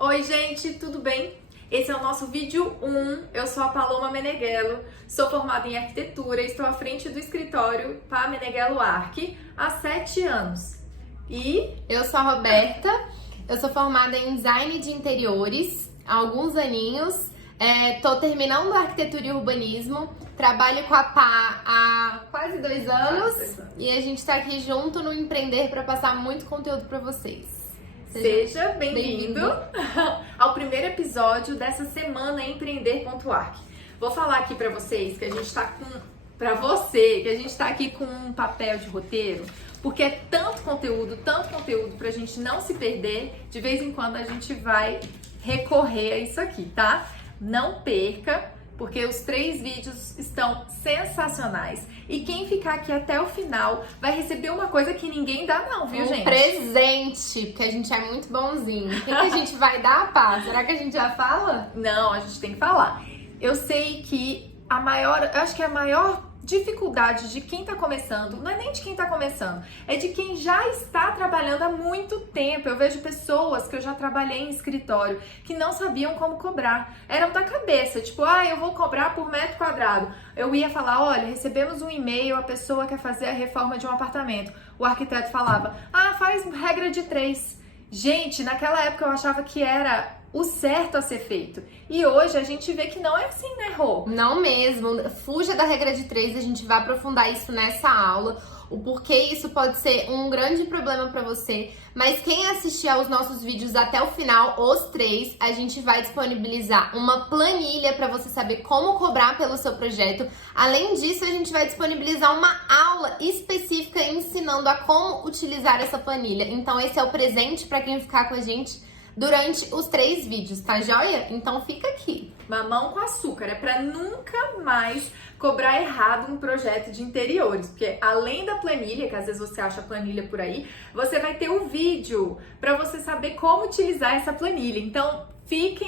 Oi gente, tudo bem? Esse é o nosso vídeo 1. Eu sou a Paloma Meneghello, sou formada em arquitetura e estou à frente do escritório Pá Meneghello Arch há 7 anos. E eu sou a Roberta, eu sou formada em design de interiores há alguns aninhos, tô terminando arquitetura e urbanismo, trabalho com a Pá há quase 2 anos e a gente tá aqui junto no Empreender para passar muito conteúdo para vocês. Seja bem-vindo ao primeiro episódio dessa semana Empreender.arch. Vou falar aqui pra vocês que a gente tá aqui com um papel de roteiro, porque é tanto conteúdo pra gente não se perder. De vez em quando a gente vai recorrer a isso aqui, tá? Não perca, porque os 3 vídeos estão sensacionais. E quem ficar aqui até o final vai receber uma coisa que ninguém dá não, viu, gente? Um presente, porque a gente é muito bonzinho. O que a gente vai dar, Pá? Será que a gente já fala? Não, a gente tem que falar. Eu sei que eu acho que a maior dificuldade de quem tá começando, não é nem de quem tá começando, é de quem já está trabalhando há muito tempo. Eu vejo pessoas que eu já trabalhei em escritório que não sabiam como cobrar. Eram da cabeça, tipo, eu vou cobrar por metro quadrado. Eu ia falar, olha, recebemos um e-mail, a pessoa quer fazer a reforma de um apartamento. O arquiteto falava, faz regra de 3. Gente, naquela época eu achava que era o certo a ser feito. E hoje a gente vê que não é assim, né, Rô? Não mesmo. Fuja da regra de 3, a gente vai aprofundar isso nessa aula, o porquê isso pode ser um grande problema para você. Mas quem assistir aos nossos vídeos até o final, os 3, a gente vai disponibilizar uma planilha para você saber como cobrar pelo seu projeto. Além disso, a gente vai disponibilizar uma aula específica ensinando a como utilizar essa planilha. Então esse é o presente para quem ficar com a gente durante os 3 vídeos, tá joia? Então fica aqui. Mamão com açúcar, é pra nunca mais cobrar errado um projeto de interiores, porque além da planilha, que às vezes você acha a planilha por aí, você vai ter um vídeo pra você saber como utilizar essa planilha. Então fica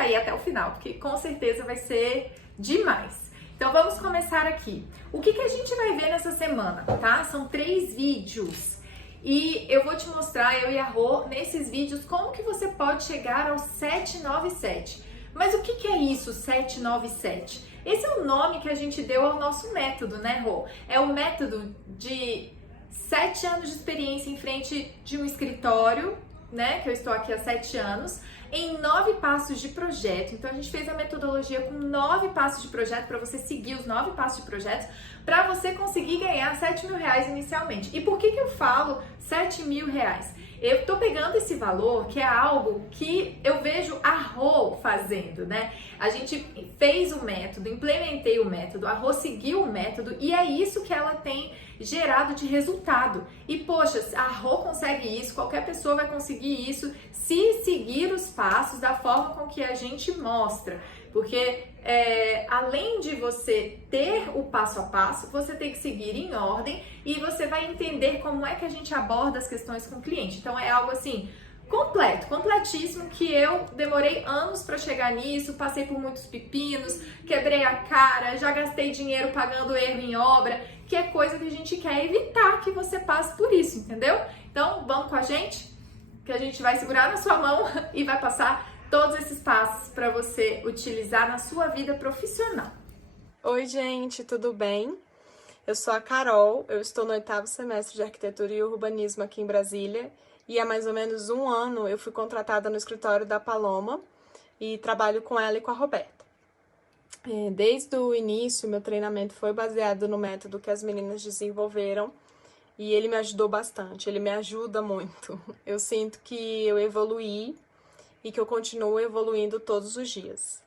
aí até o final, porque com certeza vai ser demais. Então vamos começar aqui. O que a gente vai ver nessa semana, tá? São 3 vídeos. E eu vou te mostrar, eu e a Rô, nesses vídeos, como que você pode chegar ao 797. Mas o que é isso, 797? Esse é o nome que a gente deu ao nosso método, né, Rô? É o método de 7 anos de experiência em frente de um escritório, né, que eu estou aqui há 7 anos, em 9 passos de projeto. Então a gente fez a metodologia com 9 passos de projeto para você seguir os 9 passos de projetos para você conseguir ganhar R$7.000 inicialmente. E por que eu falo R$7.000? Eu tô pegando esse valor, que é algo que eu vejo a Rô fazendo, né? A gente fez o método, implementei o método, a Rô seguiu o método e é isso que ela tem gerado de resultado. E poxa, a Rô consegue isso, qualquer pessoa vai conseguir isso se seguir os passos da forma com que a gente mostra. Porque além de você ter o passo a passo, você tem que seguir em ordem e você vai entender como é que a gente aborda as questões com o cliente. Então é algo assim, completíssimo, que eu demorei anos para chegar nisso, passei por muitos pepinos, quebrei a cara, já gastei dinheiro pagando erro em obra, que é coisa que a gente quer evitar que você passe por isso, entendeu? Então vamos com a gente, que a gente vai segurar na sua mão e vai passar todos esses passos para você utilizar na sua vida profissional. Oi, gente, tudo bem? Eu sou a Carol, eu estou no 8º semestre de Arquitetura e Urbanismo aqui em Brasília e há mais ou menos 1 ano eu fui contratada no escritório da Paloma e trabalho com ela e com a Roberta. Desde o início, meu treinamento foi baseado no método que as meninas desenvolveram e ele me ajudou bastante, ele me ajuda muito. Eu sinto que eu evoluí e que eu continuo evoluindo todos os dias.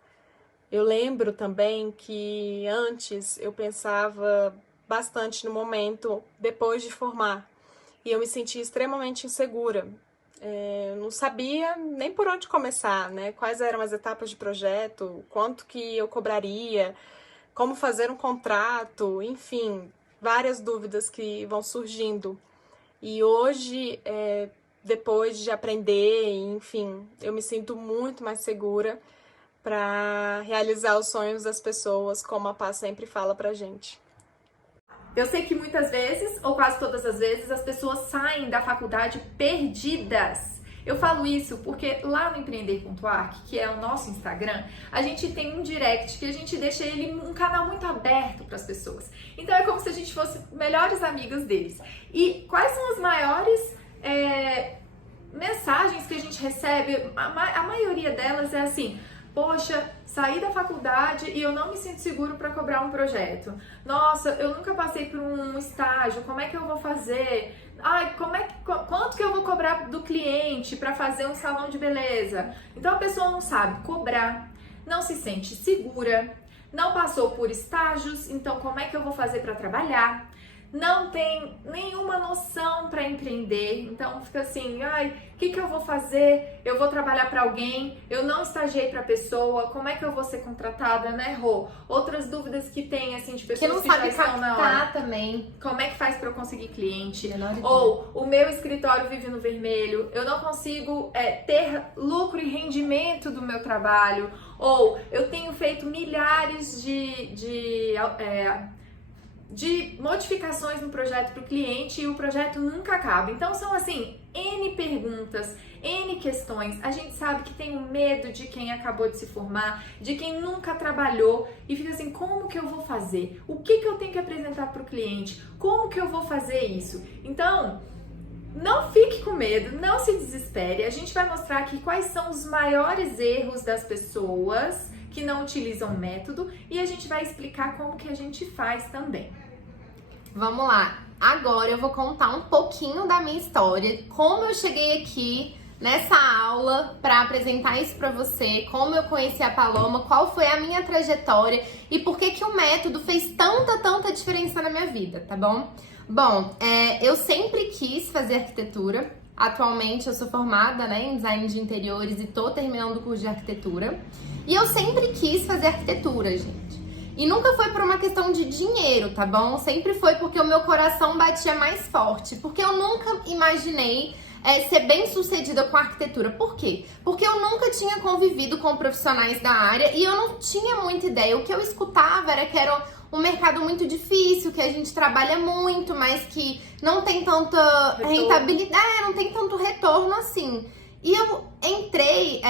Eu lembro também que antes eu pensava bastante no momento depois de formar e eu me sentia extremamente insegura. Eu não sabia nem por onde começar, né? Quais eram as etapas de projeto, quanto que eu cobraria, como fazer um contrato, enfim, várias dúvidas que vão surgindo. E hoje, depois de aprender, enfim, eu me sinto muito mais segura para realizar os sonhos das pessoas, como a Pá sempre fala pra gente. Eu sei que muitas vezes, ou quase todas as vezes, as pessoas saem da faculdade perdidas. Eu falo isso porque lá no Empreender.arc, que é o nosso Instagram, a gente tem um direct que a gente deixa ele um canal muito aberto para as pessoas. Então é como se a gente fosse melhores amigas deles. E quais são as maiores mensagens que a gente recebe? A maioria delas é assim: poxa, saí da faculdade e eu não me sinto seguro para cobrar um projeto. Nossa, eu nunca passei por um estágio, como é que eu vou fazer? Ai, quanto que eu vou cobrar do cliente para fazer um salão de beleza? Então a pessoa não sabe cobrar, não se sente segura, não passou por estágios, então como é que eu vou fazer para trabalhar? Não tem nenhuma noção para empreender, então fica assim, ai, o que eu vou fazer? Eu vou trabalhar para alguém, eu não estagiei para pessoa, como é que eu vou ser contratada, né, Rô? Outras dúvidas que tem, assim, de pessoas que já estão na hora. Também. Como é que faz para eu conseguir cliente? Ou o meu escritório vive no vermelho, eu não consigo ter lucro e rendimento do meu trabalho. Ou eu tenho feito milhares de modificações no projeto para o cliente e o projeto nunca acaba. Então são assim, N perguntas, N questões. A gente sabe que tem o medo de quem acabou de se formar, de quem nunca trabalhou e fica assim, como que eu vou fazer? O que eu tenho que apresentar para o cliente? Como que eu vou fazer isso? Então, não fique com medo, não se desespere. A gente vai mostrar aqui quais são os maiores erros das pessoas que não utilizam o método e a gente vai explicar como que a gente faz também. Vamos lá. Agora eu vou contar um pouquinho da minha história, como eu cheguei aqui nessa aula para apresentar isso para você, como eu conheci a Paloma, qual foi a minha trajetória e por que o método fez tanta diferença na minha vida, tá bom? Bom, eu sempre quis fazer arquitetura. Atualmente eu sou formada, em design de interiores e tô terminando o curso de arquitetura. E eu sempre quis fazer arquitetura, gente. E nunca foi por uma questão de dinheiro, tá bom? Sempre foi porque o meu coração batia mais forte. Porque eu nunca imaginei ser bem sucedida com a arquitetura. Por quê? Porque eu nunca tinha convivido com profissionais da área e eu não tinha muita ideia. O que eu escutava era que era um mercado muito difícil, que a gente trabalha muito, mas que não tem tanta rentabilidade, não tem tanto retorno assim. E eu entrei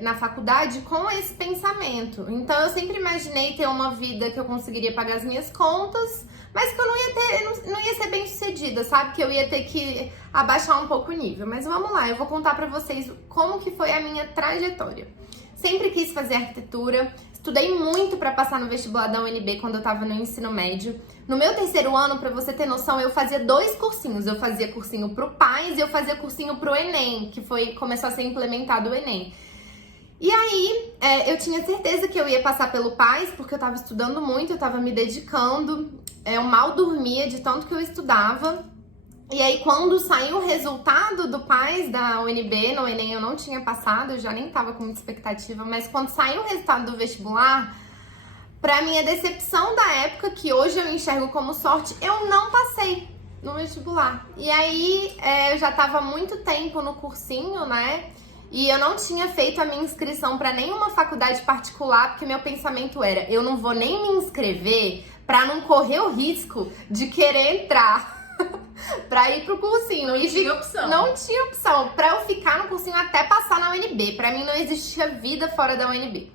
na faculdade com esse pensamento. Então eu sempre imaginei ter uma vida que eu conseguiria pagar as minhas contas, mas que eu não ia ser bem sucedida, sabe? Que eu ia ter que abaixar um pouco o nível. Mas vamos lá, eu vou contar pra vocês como que foi a minha trajetória. Sempre quis fazer arquitetura, estudei muito para passar no vestibular da UNB quando eu tava no ensino médio. No meu terceiro ano, pra você ter noção, eu fazia 2 cursinhos. Eu fazia cursinho pro PAS e eu fazia cursinho pro Enem, que começou a ser implementado o Enem. E aí, eu tinha certeza que eu ia passar pelo PAS, porque eu tava estudando muito, eu tava me dedicando. Eu mal dormia de tanto que eu estudava. E aí, quando saiu o resultado do PAS da UNB, no Enem eu não tinha passado, eu já nem tava com muita expectativa, mas quando saiu o resultado do vestibular, pra minha decepção da época, que hoje eu enxergo como sorte, eu não passei no vestibular. E aí, eu já tava há muito tempo no cursinho, e eu não tinha feito a minha inscrição pra nenhuma faculdade particular, porque meu pensamento era, eu não vou nem me inscrever pra não correr o risco de querer entrar pra ir pro cursinho. Não tinha opção. Não tinha opção. Pra eu ficar no cursinho até passar na UNB. Pra mim não existia vida fora da UNB.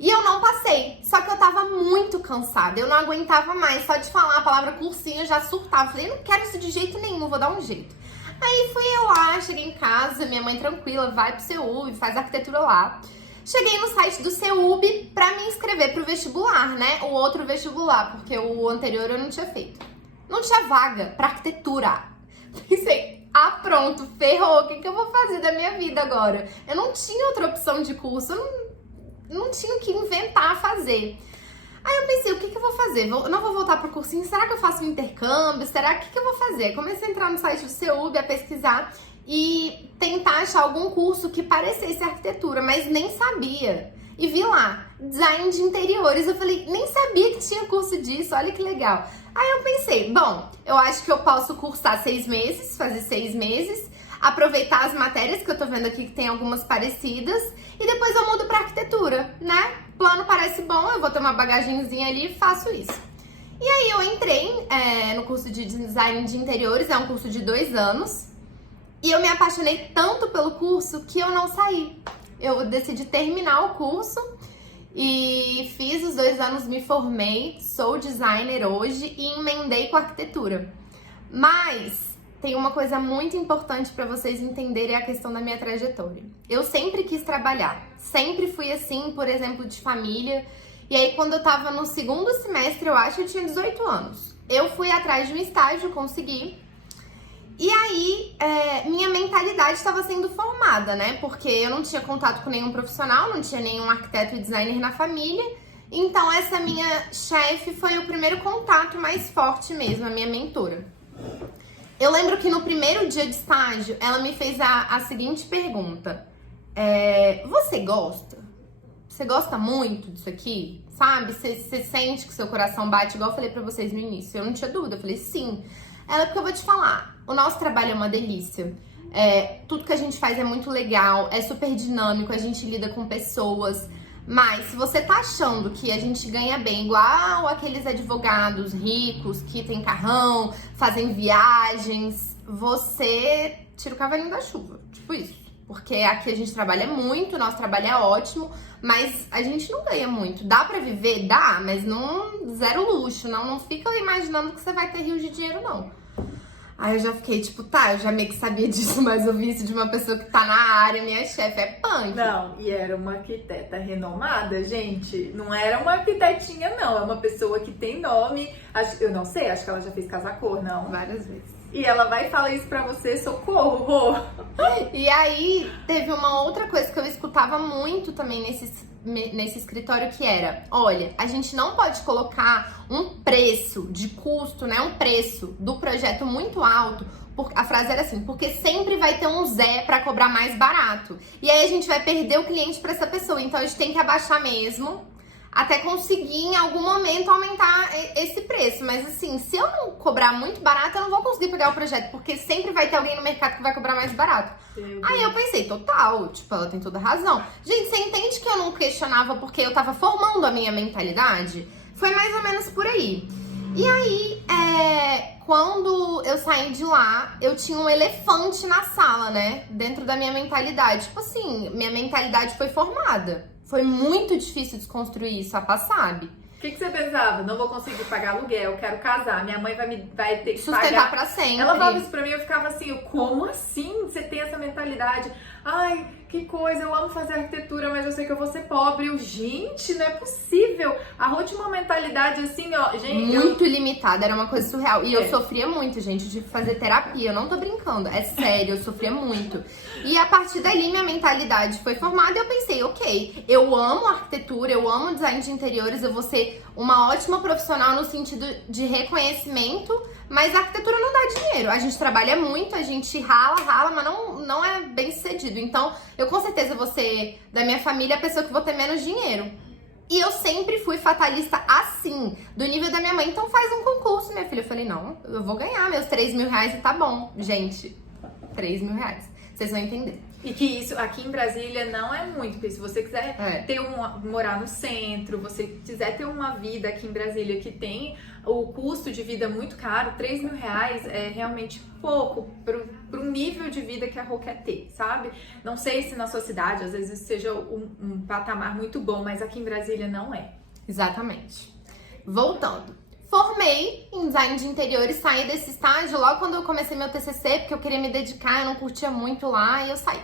E eu não passei. Só que eu tava muito cansada. Eu não aguentava mais. Só de falar a palavra cursinho eu já surtava. Falei, não quero isso de jeito nenhum, vou dar um jeito. Aí fui eu lá, cheguei em casa, minha mãe tranquila, vai pro CEUB, faz arquitetura lá. Cheguei no site do CEUB pra me inscrever pro vestibular, O outro vestibular, porque o anterior eu não tinha feito. Não tinha vaga pra arquitetura. Pensei, pronto, ferrou, o que eu vou fazer da minha vida agora? Eu não tinha outra opção de curso, eu não tinha o que inventar a fazer. Aí eu pensei, o que eu vou fazer? Eu não vou voltar pro cursinho? Será que eu faço um intercâmbio? Será que eu vou fazer? Comecei a entrar no site do CEUB, a pesquisar e tentar achar algum curso que parecesse arquitetura, mas nem sabia. E vi lá, design de interiores. Eu falei, nem sabia que tinha curso disso, olha que legal. Aí eu pensei, bom, eu acho que eu posso cursar 6 meses, fazer 6 meses, aproveitar as matérias que eu tô vendo aqui que tem algumas parecidas e depois eu mudo pra arquitetura, Plano parece bom, eu vou ter uma bagagenzinha ali e faço isso. E aí eu entrei no curso de design de interiores, é um curso de 2 anos. E eu me apaixonei tanto pelo curso que eu não saí. Eu decidi terminar o curso e fiz os 2 anos, me formei, sou designer hoje e emendei com arquitetura. Mas tem uma coisa muito importante para vocês entenderem, a questão da minha trajetória. Eu sempre quis trabalhar, sempre fui assim, por exemplo, de família. E aí quando eu tava no 2º semestre, eu acho que eu tinha 18 anos. Eu fui atrás de um estágio, consegui. E aí, minha mentalidade estava sendo formada, né? Porque eu não tinha contato com nenhum profissional, não tinha nenhum arquiteto e designer na família. Então, essa minha chefe foi o primeiro contato mais forte mesmo, a minha mentora. Eu lembro que no primeiro dia de estágio, ela me fez a seguinte pergunta. Você gosta? Você gosta muito disso aqui? Sabe? Você sente que seu coração bate, igual eu falei pra vocês no início. Eu não tinha dúvida, eu falei sim. Ela, porque eu vou te falar, o nosso trabalho é uma delícia. Tudo que a gente faz é muito legal, é super dinâmico, a gente lida com pessoas. Mas se você tá achando que a gente ganha bem igual aqueles advogados ricos que tem carrão, fazem viagens, você tira o cavalinho da chuva, tipo isso. Porque aqui a gente trabalha muito, nosso trabalho é ótimo, mas a gente não ganha muito. Dá pra viver? Dá, mas não, zero luxo, não fica imaginando que você vai ter rios de dinheiro, não. Aí eu já fiquei tipo, tá, eu já meio que sabia disso, mas eu vi isso de uma pessoa que tá na área, minha chefe é punk. Não, e era uma arquiteta renomada, gente. Não era uma arquitetinha, não. É uma pessoa que tem nome. Eu não sei, acho que ela já fez Casa-Cor, não? Várias vezes. E ela vai falar isso pra você, socorro, Rô. E aí, teve uma outra coisa que eu escutava muito também nesse escritório, que era, olha, a gente não pode colocar um preço de custo, né, um preço do projeto muito alto, a frase era assim, porque sempre vai ter um Zé pra cobrar mais barato. E aí a gente vai perder o cliente pra essa pessoa, então a gente tem que abaixar mesmo, até conseguir em algum momento aumentar esse preço. Mas assim, se eu não cobrar muito barato, eu não vou conseguir pegar o projeto, porque sempre vai ter alguém no mercado que vai cobrar mais barato. Aí eu pensei, total, tipo, ela tem toda razão. Gente, você entende que eu não questionava porque eu tava formando a minha mentalidade? Foi mais ou menos por aí. E aí, quando eu saí de lá, eu tinha um elefante na sala, né? Dentro da minha mentalidade. Tipo assim, minha mentalidade foi formada. Foi muito difícil desconstruir isso, a sabe? O que você pensava? Não vou conseguir pagar aluguel, quero casar, minha mãe vai ter que sustentar pagar. Pra sempre. Ela falava isso pra mim, eu ficava assim, como assim você tem essa mentalidade? Ai, que coisa, eu amo fazer arquitetura, mas eu sei que eu vou ser pobre. Gente, não é possível. A Rô tinha uma mentalidade assim, ó, gente. Muito limitada, era uma coisa surreal. E eu sofria muito, gente, de fazer terapia. Eu não tô brincando, é sério, eu sofria muito. E a partir dali, minha mentalidade foi formada e eu pensei, ok, eu amo arquitetura, eu amo design de interiores, eu vou ser uma ótima profissional no sentido de reconhecimento, mas a arquitetura não dá dinheiro. A gente trabalha muito, a gente rala, mas não é bem sucedido. Então, eu com certeza vou ser, da minha família, a pessoa que vou ter menos dinheiro. E eu sempre fui fatalista assim, do nível da minha mãe. Então faz um concurso, minha filha. Eu falei, não, eu vou ganhar meus 3 mil reais e tá bom. Gente, 3 mil reais. Vocês vão entender. E que isso aqui em Brasília não é muito, porque se você quiser morar no centro, você quiser ter uma vida aqui em Brasília que tem o custo de vida muito caro, 3 mil reais é realmente pouco pro nível de vida que a Rô quer ter, sabe? Não sei se na sua cidade, às vezes seja um patamar muito bom, mas aqui em Brasília não é. Exatamente. Voltando. Formei em design de interiores, saí desse estágio logo quando eu comecei meu TCC, porque eu queria me dedicar, eu não curtia muito lá e eu saí.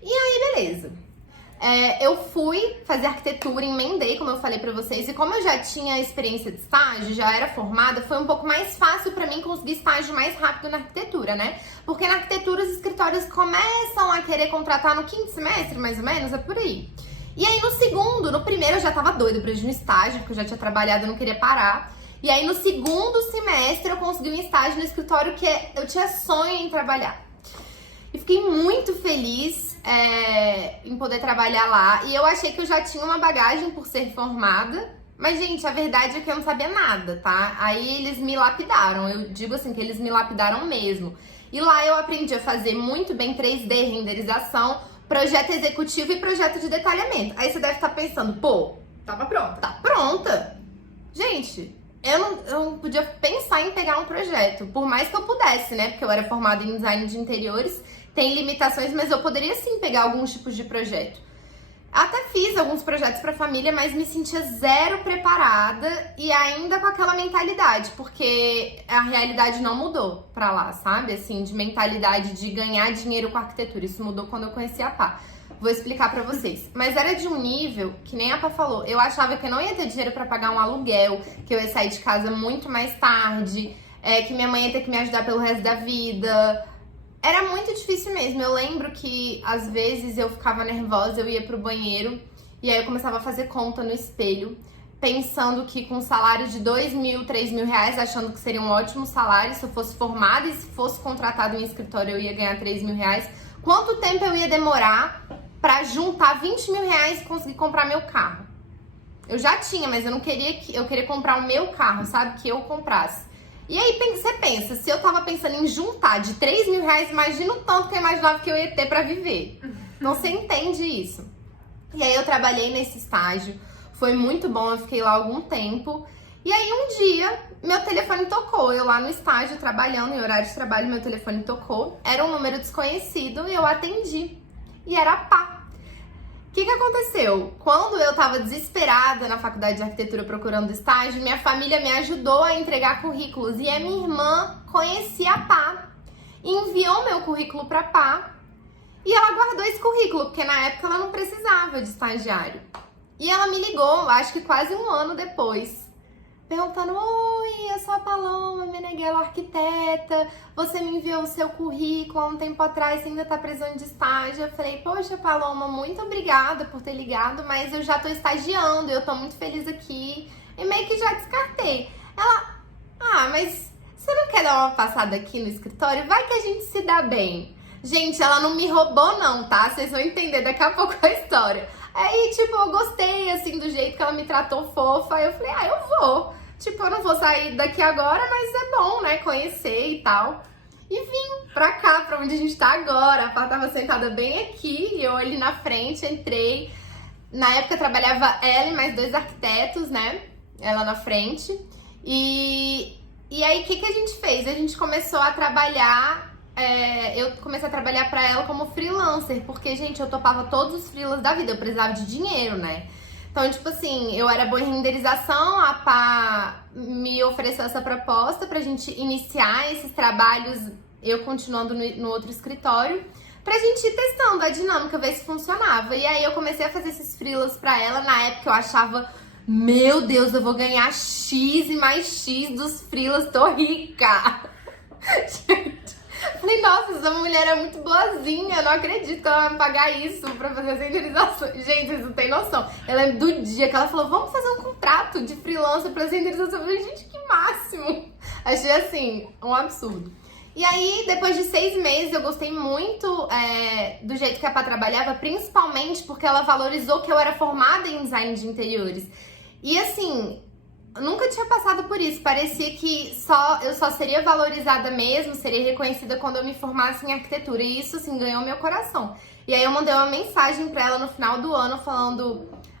E aí, beleza. Eu fui fazer arquitetura, emendei, como eu falei pra vocês, e como eu já tinha experiência de estágio, já era formada, foi um pouco mais fácil pra mim conseguir estágio mais rápido na arquitetura, né? Porque na arquitetura os escritórios começam a querer contratar no 5º semestre, mais ou menos, é por aí. E aí no primeiro eu já tava doida pra ir no estágio, porque eu já tinha trabalhado e não queria parar. E aí no 2º semestre eu consegui um estágio no escritório que eu tinha sonho em trabalhar. E fiquei muito feliz em poder trabalhar lá. E eu achei que eu já tinha uma bagagem por ser formada. Mas, gente, a verdade é que eu não sabia nada, tá? Aí eles me lapidaram. Eu digo assim, que eles me lapidaram mesmo. E lá eu aprendi a fazer muito bem 3D, renderização, projeto executivo e projeto de detalhamento. Aí você deve estar pensando, pô, tava pronta. Tá pronta. Gente, eu não podia pensar em pegar um projeto, por mais que eu pudesse, né? Porque eu era formada em design de interiores tem limitações, mas eu poderia sim pegar alguns tipos de projeto. Até fiz alguns projetos para família, mas me sentia zero preparada e ainda com aquela mentalidade, porque a realidade não mudou pra lá, sabe? Assim, de mentalidade de ganhar dinheiro com arquitetura. Isso mudou quando eu conheci a Pá. Vou explicar pra vocês. Mas era de um nível, que nem a Pá falou, eu achava que eu não ia ter dinheiro pra pagar um aluguel, que eu ia sair de casa muito mais tarde, que minha mãe ia ter que me ajudar pelo resto da vida. Era muito difícil mesmo. Eu lembro que às vezes eu ficava nervosa, eu ia pro banheiro e aí eu começava a fazer conta no espelho, pensando que com um salário de 2 mil, 3 mil reais, achando que seria um ótimo salário, se eu fosse formada e se fosse contratada em escritório eu ia ganhar 3 mil reais, quanto tempo eu ia demorar pra juntar 20 mil reais e conseguir comprar meu carro? Eu já tinha, mas eu não queria eu queria comprar o meu carro, sabe? Que eu comprasse. E aí você pensa, se eu tava pensando em juntar de 3 mil reais, imagina o tanto que eu imaginava que eu ia ter pra viver. Então você entende isso. E aí eu trabalhei nesse estágio, foi muito bom, eu fiquei lá algum tempo. E aí um dia, meu telefone tocou, eu lá no estágio, trabalhando, em horário de trabalho, meu telefone tocou. Era um número desconhecido e eu atendi. E era a Pá. O que aconteceu? Quando eu tava desesperada na faculdade de arquitetura procurando estágio, minha família me ajudou a entregar currículos e a minha irmã conhecia a Pá, enviou meu currículo pra Pá e ela guardou esse currículo, porque na época ela não precisava de estagiário. E ela me ligou, acho que quase um ano depois, perguntando: oi, eu sou a Paloma Meneghel, arquiteta, você me enviou o seu currículo há um tempo atrás, você ainda tá precisando de estágio. Eu falei: poxa, Paloma, muito obrigada por ter ligado, mas eu já tô estagiando, eu tô muito feliz aqui. E meio que já descartei. Ela: mas você não quer dar uma passada aqui no escritório? Vai que a gente se dá bem. Gente, ela não me roubou não, tá? Vocês vão entender daqui a pouco a história. Aí, tipo, eu gostei, assim, do jeito que ela me tratou fofa. Aí eu falei: eu vou. Tipo, eu não vou sair daqui agora, mas é bom, né, conhecer e tal. E vim pra cá, pra onde a gente tá agora. A Pá tava sentada bem aqui, e eu ali na frente, entrei. Na época trabalhava ela e mais 2 arquitetos, né, ela na frente. E aí, o que a gente fez? A gente começou a trabalhar... eu comecei a trabalhar pra ela como freelancer, porque, gente, eu topava todos os freelas da vida, eu precisava de dinheiro, né? Então, tipo assim, eu era boa em renderização, a Pá me ofereceu essa proposta pra gente iniciar esses trabalhos, eu continuando no outro escritório, pra gente ir testando a dinâmica, ver se funcionava. E aí eu comecei a fazer esses freelas pra ela. Na época eu achava: meu Deus, eu vou ganhar X e mais X dos freelas, tô rica! Gente... Falei: nossa, essa mulher é muito boazinha, eu não acredito que ela vai me pagar isso pra fazer as renderizações. Gente, vocês não têm noção. Eu lembro do dia que ela falou: vamos fazer um contrato de freelancer pra renderizações. Eu falei: gente, que máximo. Achei assim, um absurdo. E aí, depois de 6 meses, eu gostei muito do jeito que a Pá trabalhava, principalmente porque ela valorizou que eu era formada em design de interiores. E assim... nunca tinha passado por isso, parecia que eu só seria valorizada mesmo, seria reconhecida quando eu me formasse em arquitetura, e isso, assim, ganhou meu coração. E aí eu mandei uma mensagem pra ela no final do ano falando: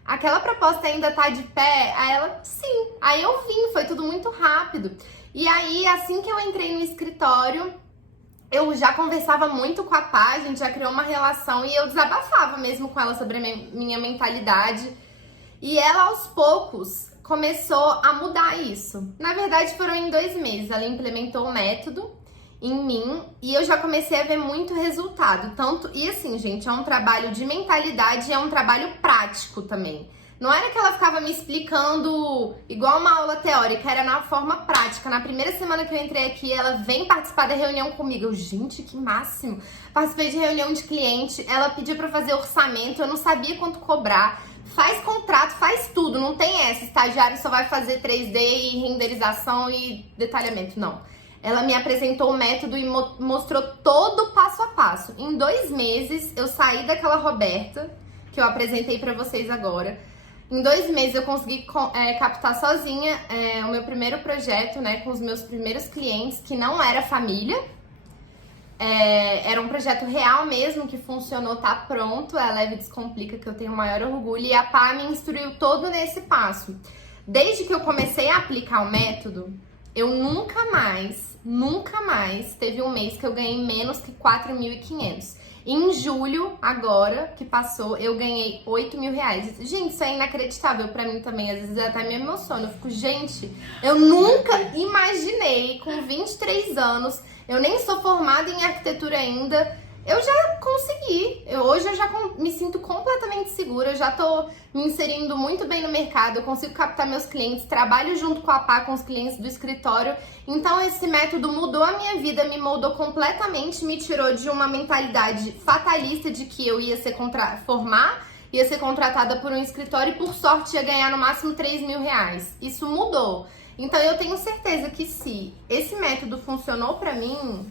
aquela proposta ainda tá de pé? Aí ela: sim. Aí eu vim, foi tudo muito rápido. E aí, assim que eu entrei no escritório, eu já conversava muito com a Pá, a gente já criou uma relação e eu desabafava mesmo com ela sobre a minha mentalidade. E ela, aos poucos, começou a mudar isso. Na verdade, foram em 2 meses. Ela implementou o método em mim e eu já comecei a ver muito resultado. E assim, gente, é um trabalho de mentalidade e é um trabalho prático também. Não era que ela ficava me explicando igual uma aula teórica, era na forma prática. Na primeira semana que eu entrei aqui, ela vem participar da reunião comigo. Eu: gente, que máximo! Participei de reunião de cliente, ela pediu pra fazer orçamento, eu não sabia quanto cobrar. Faz contrato, faz tudo, não tem essa, estagiário só vai fazer 3D e renderização e detalhamento, não. Ela me apresentou o método e mostrou todo o passo a passo. Em 2 meses, eu saí daquela Roberta, que eu apresentei pra vocês agora. Em 2 meses, eu consegui captar sozinha o meu primeiro projeto, né, com os meus primeiros clientes, que não era família. Era um projeto real mesmo, que funcionou, tá pronto, é a Leve Descomplica, que eu tenho o maior orgulho, e a Pá me instruiu todo nesse passo. Desde que eu comecei a aplicar o método, eu nunca mais nunca mais teve um mês que eu ganhei menos que 4.500. Em julho, agora, que passou, eu ganhei 8.000 reais. Gente, isso é inacreditável pra mim também. Às vezes eu até me emociono. Eu fico, gente, eu nunca imaginei, com 23 anos, eu nem sou formada em arquitetura ainda, eu já consegui. Hoje eu já me sinto completamente segura, eu já tô me inserindo muito bem no mercado, eu consigo captar meus clientes, trabalho junto com a PA, com os clientes do escritório. Então esse método mudou a minha vida, me moldou completamente, me tirou de uma mentalidade fatalista de que eu ia ser ia ser contratada por um escritório e por sorte ia ganhar no máximo 3.000 reais. Isso mudou. Então eu tenho certeza que se esse método funcionou pra mim,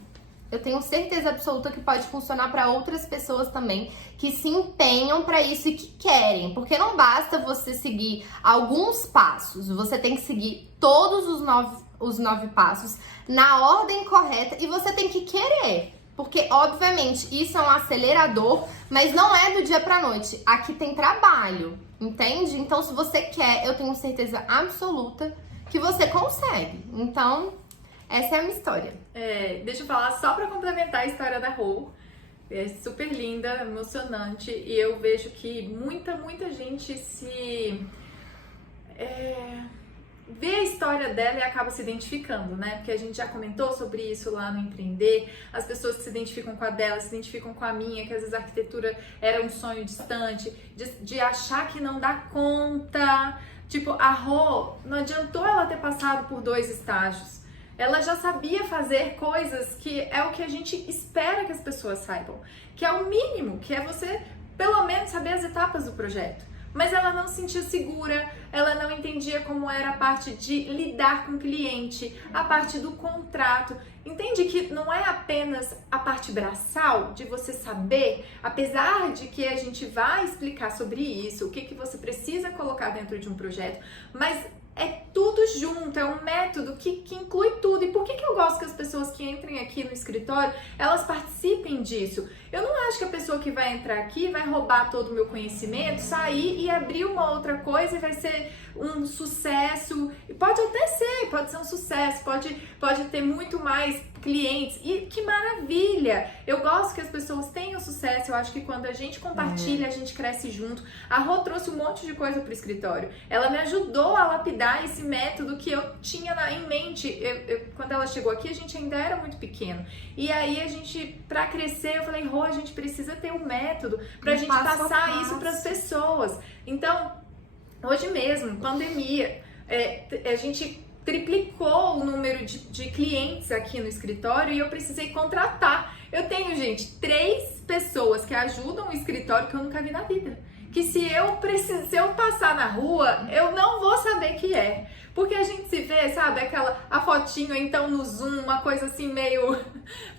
eu tenho certeza absoluta que pode funcionar para outras pessoas também que se empenham para isso e que querem. Porque não basta você seguir alguns passos, você tem que seguir todos os 9 passos na ordem correta e você tem que querer. Porque, obviamente, isso é um acelerador, mas não é do dia pra noite. Aqui tem trabalho, entende? Então, se você quer, eu tenho certeza absoluta que você consegue. Então, essa é a minha história. Deixa eu falar só pra complementar a história da Rô. É super linda, emocionante, e eu vejo que muita gente vê a história dela e acaba se identificando, né? Porque a gente já comentou sobre isso lá no Empreender, as pessoas que se identificam com a dela, se identificam com a minha, que às vezes a arquitetura era um sonho distante, de achar que não dá conta. Tipo, a Rô, não adiantou ela ter passado por 2 estágios. Ela já sabia fazer coisas que é o que a gente espera que as pessoas saibam, que é o mínimo, que é você pelo menos saber as etapas do projeto. Mas ela não se sentia segura, ela não entendia como era a parte de lidar com o cliente, a parte do contrato. Entende que não é apenas a parte braçal de você saber, apesar de que a gente vai explicar sobre isso, o que você precisa colocar dentro de um projeto, mas é tudo junto, é um método que inclui tudo. E por que eu gosto que as pessoas que entrem aqui no escritório, elas participem disso? Eu não acho que a pessoa que vai entrar aqui vai roubar todo o meu conhecimento, sair e abrir uma outra coisa e vai ser um sucesso. E pode até ser, pode ser um sucesso, pode ter muito mais clientes. E que maravilha! Eu gosto que as pessoas tenham sucesso. Eu acho que quando a gente compartilha, a gente cresce junto. A Rô trouxe um monte de coisa pro escritório. Ela me ajudou a lapidar esse método que eu tinha em mente. Quando ela chegou aqui, a gente ainda era muito pequeno. E aí a gente, pra crescer, eu falei, Rô, a gente precisa ter um método pra gente passar isso pras pessoas. Então, hoje mesmo, pandemia, a gente triplicou o número de clientes aqui no escritório e eu precisei contratar. Eu tenho, gente, 3 pessoas que ajudam o escritório que eu nunca vi na vida. Que se eu passar na rua, eu não vou saber que é. Porque a gente se vê, sabe, a fotinho, então no Zoom, uma coisa assim meio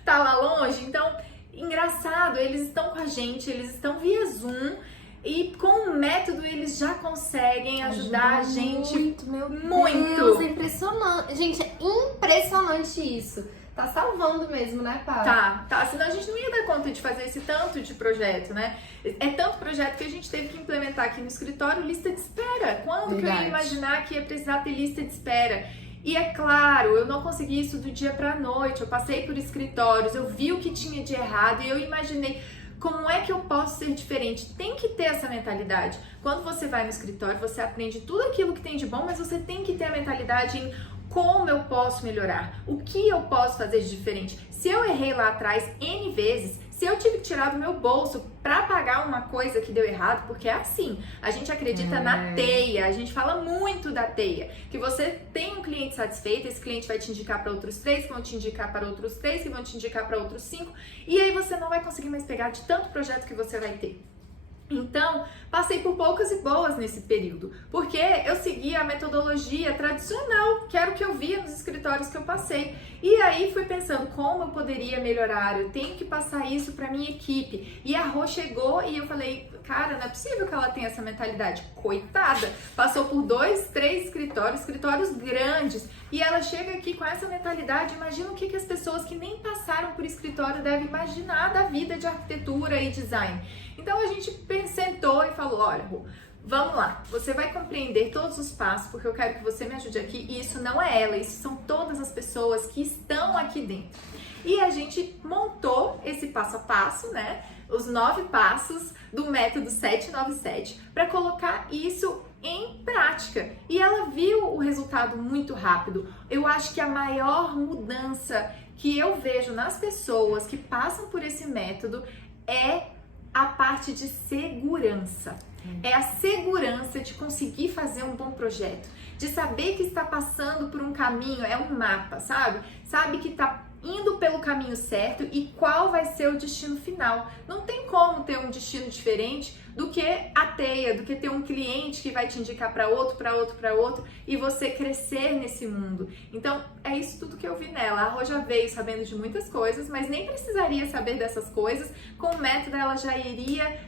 tá lá longe. Então, engraçado, eles estão com a gente, eles estão via Zoom. E com o método eles já conseguem ajudar a gente muito. Deus, é impressionante. Gente, é impressionante isso. Tá salvando mesmo, né, Pá? Tá. Senão a gente não ia dar conta de fazer esse tanto de projeto, né? É tanto projeto que a gente teve que implementar aqui no escritório lista de espera. Quando que eu ia imaginar que ia precisar ter lista de espera? E é claro, eu não consegui isso do dia pra noite. Eu passei por escritórios, eu vi o que tinha de errado e eu imaginei... Como é que eu posso ser diferente? Tem que ter essa mentalidade. Quando você vai no escritório, você aprende tudo aquilo que tem de bom, mas você tem que ter a mentalidade em como eu posso melhorar, o que eu posso fazer de diferente. Se eu errei lá atrás N vezes, se eu tive que tirar do meu bolso para pagar uma coisa que deu errado, porque é assim, a gente acredita na teia, a gente fala muito da teia, que você tem um cliente satisfeito, esse cliente vai te indicar para outros 3, que vão te indicar para outros 3, que vão te indicar para outros 5, e aí você não vai conseguir mais pegar de tanto projeto que você vai ter. Então, passei por poucas e boas nesse período, porque eu seguia a metodologia tradicional, que era o que eu via nos escritórios que eu passei. E aí fui pensando como eu poderia melhorar, eu tenho que passar isso para minha equipe. E a Rô chegou e eu falei, cara, não é possível que ela tenha essa mentalidade. Coitada, passou por 2, 3 escritórios grandes, e ela chega aqui com essa mentalidade. Imagina o que as pessoas que nem passaram por escritório devem imaginar da vida de arquitetura e design. Então a gente sentou e falou, olha, Rô, Vamos lá, você vai compreender todos os passos, porque eu quero que você me ajude aqui, e isso não é ela, isso são todas as pessoas que estão aqui dentro. E a gente montou esse passo a passo, né? Os 9 passos do método 797 para colocar isso em prática. E ela viu o resultado muito rápido. Eu acho que a maior mudança que eu vejo nas pessoas que passam por esse método é a parte de segurança. É a segurança de conseguir fazer um bom projeto, de saber que está passando por um caminho, é um mapa, sabe? Sabe que está indo pelo caminho certo e qual vai ser o destino final. Não tem como ter um destino diferente do que a teia, do que ter um cliente que vai te indicar para outro, para outro, para outro e você crescer nesse mundo. Então, é isso tudo que eu vi nela. A Rô já veio sabendo de muitas coisas, mas nem precisaria saber dessas coisas. Com o método, ela já iria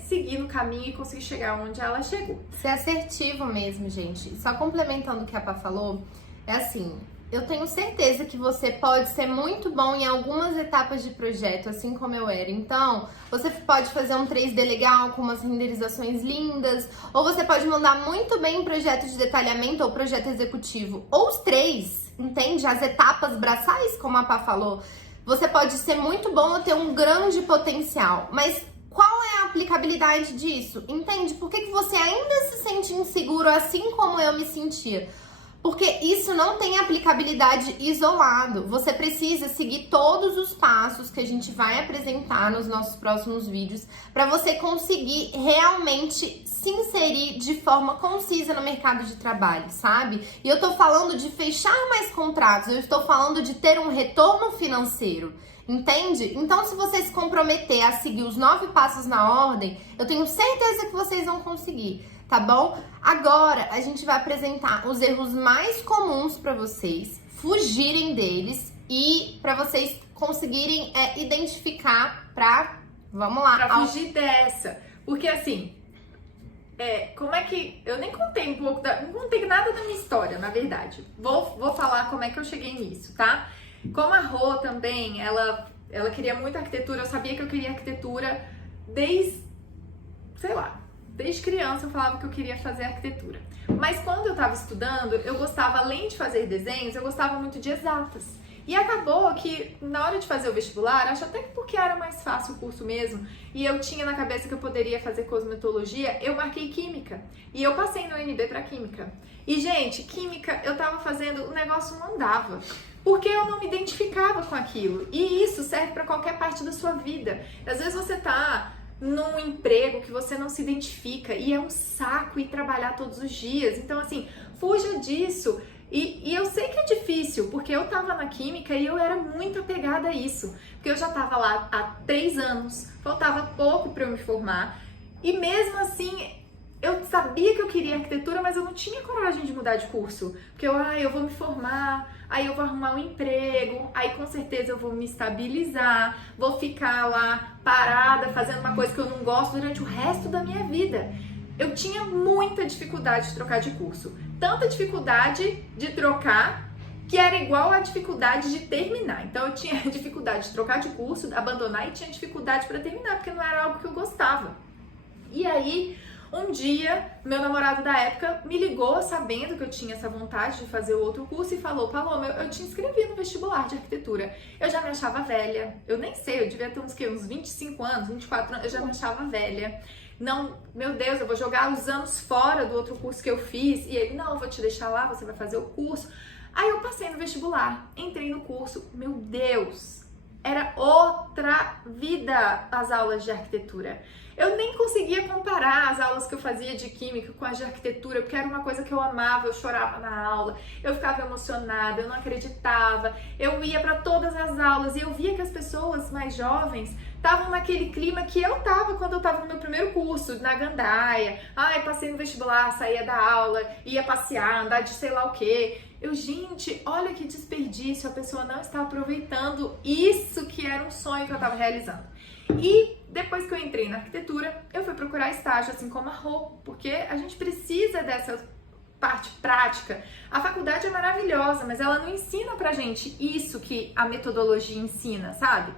seguir no caminho e conseguir chegar onde ela chegou. Ser assertivo mesmo, gente. Só complementando o que a Pá falou, é assim... Eu tenho certeza que você pode ser muito bom em algumas etapas de projeto, assim como eu era. Então, você pode fazer um 3D legal com umas renderizações lindas, ou você pode mandar muito bem em projeto de detalhamento ou projeto executivo, ou os 3, entende? As etapas braçais, como a Pá falou. Você pode ser muito bom ou ter um grande potencial, mas qual é a aplicabilidade disso? Entende? Por que você ainda se sente inseguro assim como eu me sentia? Porque isso não tem aplicabilidade isolado. Você precisa seguir todos os passos que a gente vai apresentar nos nossos próximos vídeos para você conseguir realmente se inserir de forma concisa no mercado de trabalho, sabe? E eu tô falando de fechar mais contratos, eu estou falando de ter um retorno financeiro. Entende? Então, se você se comprometer a seguir os 9 passos na ordem, eu tenho certeza que vocês vão conseguir. Tá bom? Agora a gente vai apresentar os erros mais comuns para vocês fugirem deles e para vocês conseguirem identificar vamos lá. Pra fugir dessa. Porque assim, como é que... Eu nem contei não contei nada da minha história, na verdade. Vou falar como é que eu cheguei nisso, tá? Como a Rô também, ela queria muito arquitetura, eu sabia que eu queria arquitetura desde criança eu falava que eu queria fazer arquitetura. Mas quando eu estava estudando, eu gostava, além de fazer desenhos, eu gostava muito de exatas. E acabou que, na hora de fazer o vestibular, acho até que porque era mais fácil o curso mesmo, e eu tinha na cabeça que eu poderia fazer cosmetologia, eu marquei química. E eu passei no UNB para química. E, gente, química, eu tava fazendo, o negócio não andava. Porque eu não me identificava com aquilo. E isso serve para qualquer parte da sua vida. Às vezes você tá num emprego que você não se identifica e é um saco ir trabalhar todos os dias. Então, assim, fuja disso. E eu sei que é difícil, porque eu tava na química e eu era muito apegada a isso. Porque eu já tava lá há 3 anos, faltava pouco para eu me formar. E mesmo assim, eu sabia que eu queria arquitetura, mas eu não tinha coragem de mudar de curso. Porque eu vou me formar, aí eu vou arrumar um emprego, aí com certeza eu vou me estabilizar, vou ficar lá parada fazendo uma coisa que eu não gosto durante o resto da minha vida. Eu tinha muita dificuldade de trocar de curso. Tanta dificuldade de trocar que era igual a dificuldade de terminar. Então eu tinha dificuldade de trocar de curso, abandonar, e tinha dificuldade para terminar, porque não era algo que eu gostava. E aí, um dia, meu namorado da época me ligou sabendo que eu tinha essa vontade de fazer outro curso e falou: Paloma, eu te inscrevi no vestibular de arquitetura. Eu já me achava velha, eu nem sei, eu devia ter uns 25 anos, 24 anos, eu já me achava velha. Não, meu Deus, eu vou jogar os anos fora do outro curso que eu fiz. E ele: não, eu vou te deixar lá, você vai fazer o curso. Aí eu passei no vestibular, entrei no curso, meu Deus, era outra vida as aulas de arquitetura. Eu nem conseguia comparar as aulas que eu fazia de química com as de arquitetura, porque era uma coisa que eu amava, eu chorava na aula, eu ficava emocionada, eu não acreditava, eu ia para todas as aulas e eu via que as pessoas mais jovens estavam naquele clima que eu tava quando eu tava no meu primeiro curso, na gandaia. Passei no vestibular, saía da aula, ia passear, andar de sei lá o quê. Gente, olha que desperdício, a pessoa não está aproveitando isso que era um sonho que eu estava realizando. E depois que eu entrei na arquitetura, eu fui procurar estágio, assim como a Rô, porque a gente precisa dessa parte prática. A faculdade é maravilhosa, mas ela não ensina pra gente isso que a metodologia ensina, sabe?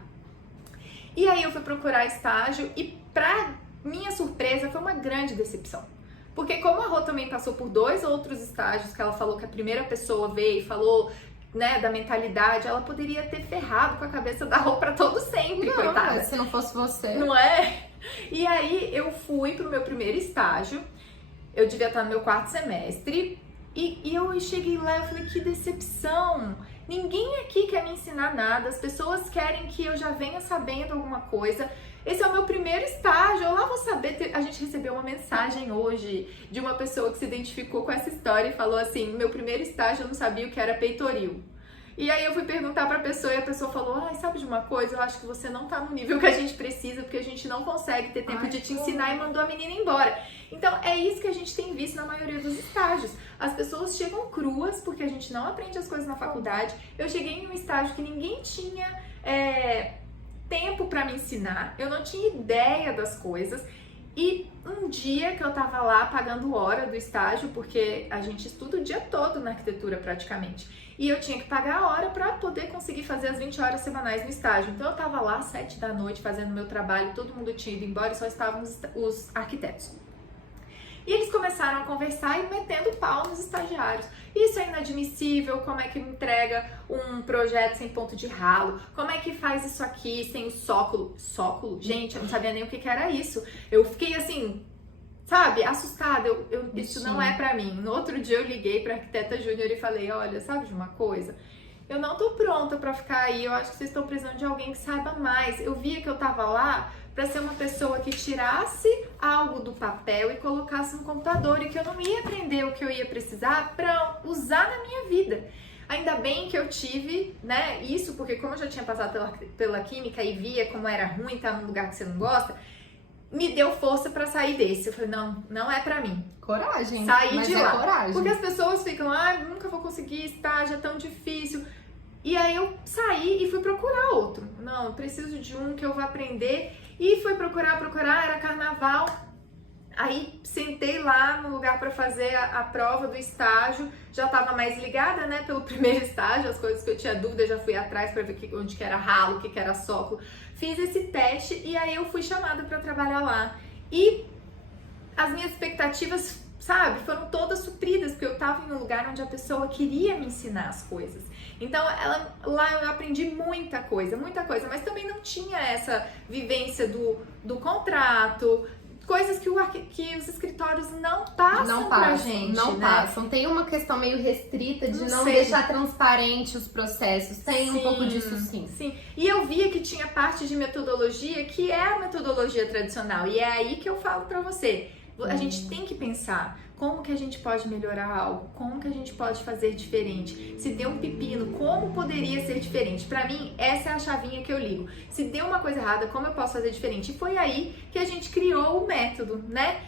E aí eu fui procurar estágio e, pra minha surpresa, foi uma grande decepção. Porque como a Rô também passou por 2 outros estágios, que ela falou que a primeira pessoa veio e falou, né, da mentalidade, ela poderia ter ferrado com a cabeça da Rô pra todo sempre, Não, coitada. mas se não fosse você. Não é? E aí eu fui pro meu primeiro estágio, eu devia estar no meu 4º semestre, e eu cheguei lá e eu falei, que decepção! Ninguém aqui quer me ensinar nada, as pessoas querem que eu já venha sabendo alguma coisa. Esse é o meu primeiro estágio, eu lá vou saber. A gente recebeu uma mensagem hoje de uma pessoa que se identificou com essa história e falou assim, meu primeiro estágio eu não sabia o que era peitoril. E aí eu fui perguntar pra pessoa e a pessoa falou, ai, sabe de uma coisa? Eu acho que você não tá no nível que a gente precisa, porque a gente não consegue ter tempo de te ensinar, e mandou a menina embora. Então é isso que a gente tem visto na maioria dos estágios. As pessoas chegam cruas, porque a gente não aprende as coisas na faculdade. Eu cheguei em um estágio que ninguém tinha tempo pra me ensinar, eu não tinha ideia das coisas. E um dia que eu tava lá pagando hora do estágio, porque a gente estuda o dia todo na arquitetura praticamente, e eu tinha que pagar a hora para poder conseguir fazer as 20 horas semanais no estágio. Então eu tava lá às 7 da noite fazendo meu trabalho, todo mundo tinha ido embora e só estavam os arquitetos. E eles começaram a conversar e metendo pau nos estagiários. Isso é inadmissível, como é que entrega um projeto sem ponto de ralo? Como é que faz isso aqui sem o sóculo? Sóculo? Gente, eu não sabia nem o que era isso. Eu fiquei assim, sabe, assustada. Isso não é pra mim. No outro dia eu liguei pra arquiteta júnior e falei, olha, sabe de uma coisa? Eu não tô pronta pra ficar aí, eu acho que vocês estão precisando de alguém que saiba mais. Eu via que eu tava lá para ser uma pessoa que tirasse algo do papel e colocasse no computador, e que eu não ia aprender o que eu ia precisar para usar na minha vida. Ainda bem que eu tive, né, isso, porque como eu já tinha passado pela química e via como era ruim estar num lugar que você não gosta, me deu força para sair desse. Eu falei, não é para mim. Coragem. Sair mas de é lá. Coragem. Porque as pessoas ficam, nunca vou conseguir, estágio é tão difícil. E aí eu saí e fui procurar outro. Não, eu preciso de um que eu vou aprender. E fui procurar, era carnaval. Aí sentei lá no lugar para fazer a prova do estágio. Já estava mais ligada, né, pelo primeiro estágio, as coisas que eu tinha dúvida, já fui atrás para ver onde que era ralo, o que era sóculo. Fiz esse teste e aí eu fui chamada para trabalhar lá. E as minhas expectativas, sabe, foram todas supridas, porque eu estava em um lugar onde a pessoa queria me ensinar as coisas. Então, lá eu aprendi muita coisa, mas também não tinha essa vivência do contrato, coisas que os escritórios não passam pra gente, Não né? passam. Tem uma questão meio restrita de não sei. deixar transparente os processos. Tem um pouco disso, sim. Sim, e eu via que tinha parte de metodologia que é a metodologia tradicional, e é aí que eu falo pra você. A gente tem que pensar como que a gente pode melhorar algo, como que a gente pode fazer diferente. Se deu um pepino, como poderia ser diferente? Pra mim, essa é a chavinha que eu ligo. Se deu uma coisa errada, como eu posso fazer diferente? E foi aí que a gente criou o método, né?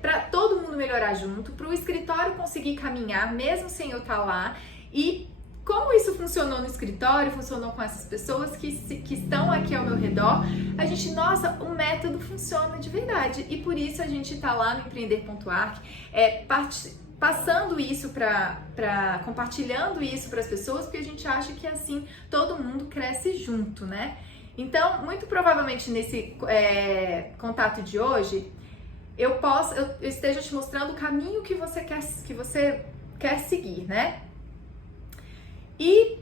Pra todo mundo melhorar junto, pro escritório conseguir caminhar, mesmo sem eu estar lá. E como isso funcionou no escritório, funcionou com essas pessoas que estão aqui ao meu redor, a gente, nossa, o método funciona de verdade. E por isso a gente tá lá no Empreender.arc, passando isso compartilhando isso para as pessoas, porque a gente acha que assim todo mundo cresce junto, né? Então, muito provavelmente nesse contato de hoje, eu esteja te mostrando o caminho que você quer seguir, né? E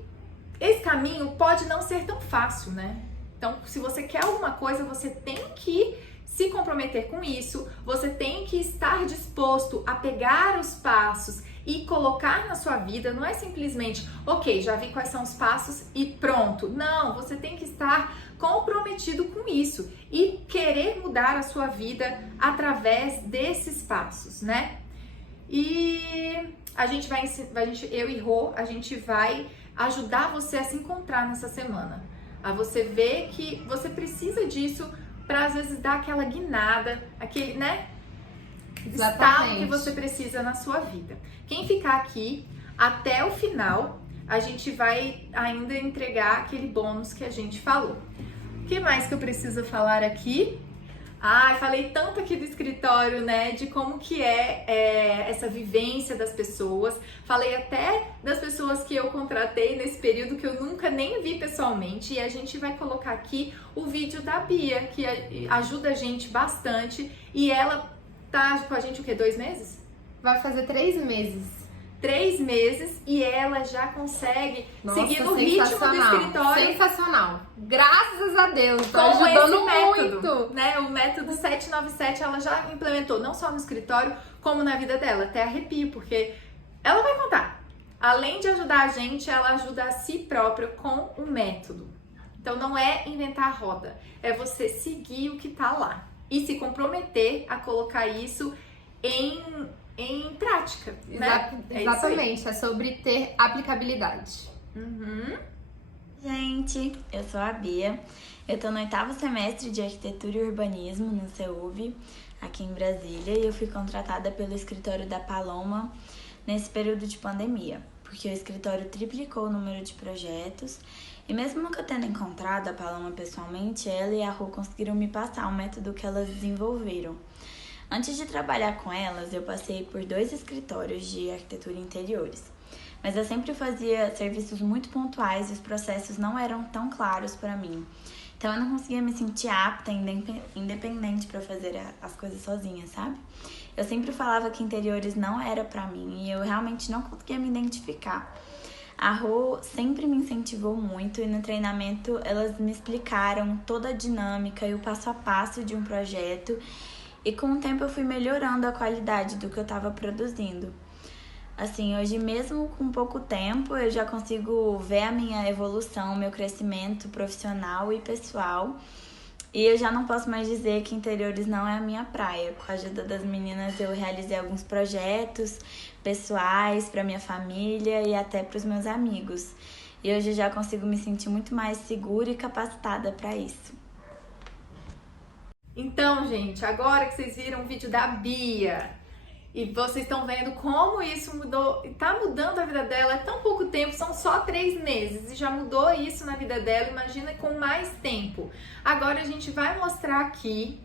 esse caminho pode não ser tão fácil, né? Então, se você quer alguma coisa, você tem que se comprometer com isso, você tem que estar disposto a pegar os passos e colocar na sua vida. Não é simplesmente, ok, já vi quais são os passos e pronto. Não, você tem que estar comprometido com isso e querer mudar a sua vida através desses passos, né? E eu e Rô, a gente vai ajudar você a se encontrar nessa semana, a você ver que você precisa disso para às vezes dar aquela guinada, aquele, né, estalo que você precisa na sua vida. Quem ficar aqui até o final, a gente vai ainda entregar aquele bônus que a gente falou. O que mais que eu preciso falar aqui? Falei tanto aqui do escritório, né, de como que essa vivência das pessoas. Falei até das pessoas que eu contratei nesse período que eu nunca nem vi pessoalmente. E a gente vai colocar aqui o vídeo da Bia, que ajuda a gente bastante. E ela tá com a gente o quê? 2 meses? Vai fazer 3 meses. 3 meses e ela já consegue seguir no ritmo do sensacional. escritório. Sensacional. Graças a Deus, tá Com ajudando esse método, muito. né? O método 797 ela já implementou não só no escritório, como na vida dela. Até arrepio, porque ela vai contar. Além de ajudar a gente, ela ajuda a si própria com o método. Então não é inventar a roda, é você seguir o que tá lá e se comprometer a colocar isso em prática, né? Exatamente, é sobre ter aplicabilidade. Uhum. Gente, eu sou a Bia, eu tô no 8º semestre de Arquitetura e Urbanismo no CEUV, aqui em Brasília, e eu fui contratada pelo escritório da Paloma nesse período de pandemia, porque o escritório triplicou o número de projetos, e mesmo nunca tendo encontrado a Paloma pessoalmente, ela e a Rô conseguiram me passar um método que elas desenvolveram. Antes de trabalhar com elas, eu passei por 2 escritórios de arquitetura e interiores, mas eu sempre fazia serviços muito pontuais e os processos não eram tão claros para mim. Então eu não conseguia me sentir apta, independente para fazer as coisas sozinha, sabe? Eu sempre falava que interiores não era para mim e eu realmente não conseguia me identificar. A Rô sempre me incentivou muito e no treinamento elas me explicaram toda a dinâmica e o passo a passo de um projeto. E com o tempo eu fui melhorando a qualidade do que eu estava produzindo. Assim, hoje mesmo com pouco tempo eu já consigo ver a minha evolução, meu crescimento profissional e pessoal. E eu já não posso mais dizer que interiores não é a minha praia. Com a ajuda das meninas eu realizei alguns projetos pessoais para minha família e até para os meus amigos. E hoje eu já consigo me sentir muito mais segura e capacitada para isso. Então, gente, agora que vocês viram o vídeo da Bia e vocês estão vendo como isso mudou, tá mudando a vida dela, é tão pouco tempo, são só 3 meses e já mudou isso na vida dela, imagina com mais tempo. Agora a gente vai mostrar aqui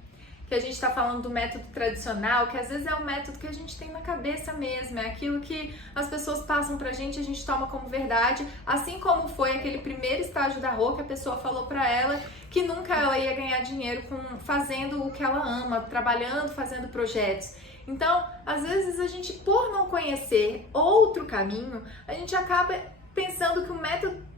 que a gente tá falando do método tradicional, que às vezes é um método que a gente tem na cabeça mesmo, é aquilo que as pessoas passam pra gente, a gente toma como verdade, assim como foi aquele primeiro estágio da Rô, que a pessoa falou pra ela que nunca ela ia ganhar dinheiro fazendo o que ela ama, trabalhando, fazendo projetos. Então, às vezes a gente, por não conhecer outro caminho, a gente acaba pensando que o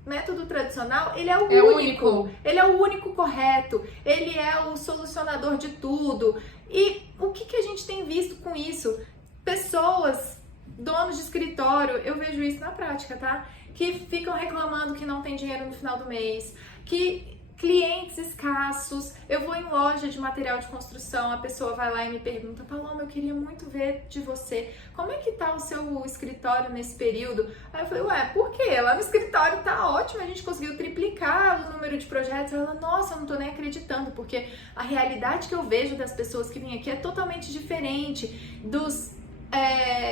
método tradicional, ele é o único. Ele é o único correto, ele é o solucionador de tudo. E o que a gente tem visto com isso? Pessoas, donos de escritório, eu vejo isso na prática, tá? Que ficam reclamando que não tem dinheiro no final do mês, que clientes escassos, eu vou em loja de material de construção, a pessoa vai lá e me pergunta: Paloma, eu queria muito ver de você, como é que tá o seu escritório nesse período? Aí eu falei: ué, por quê? Lá no escritório tá ótimo, a gente conseguiu triplicar o número de projetos. Ela: nossa, eu não tô nem acreditando, porque a realidade que eu vejo das pessoas que vêm aqui é totalmente diferente dos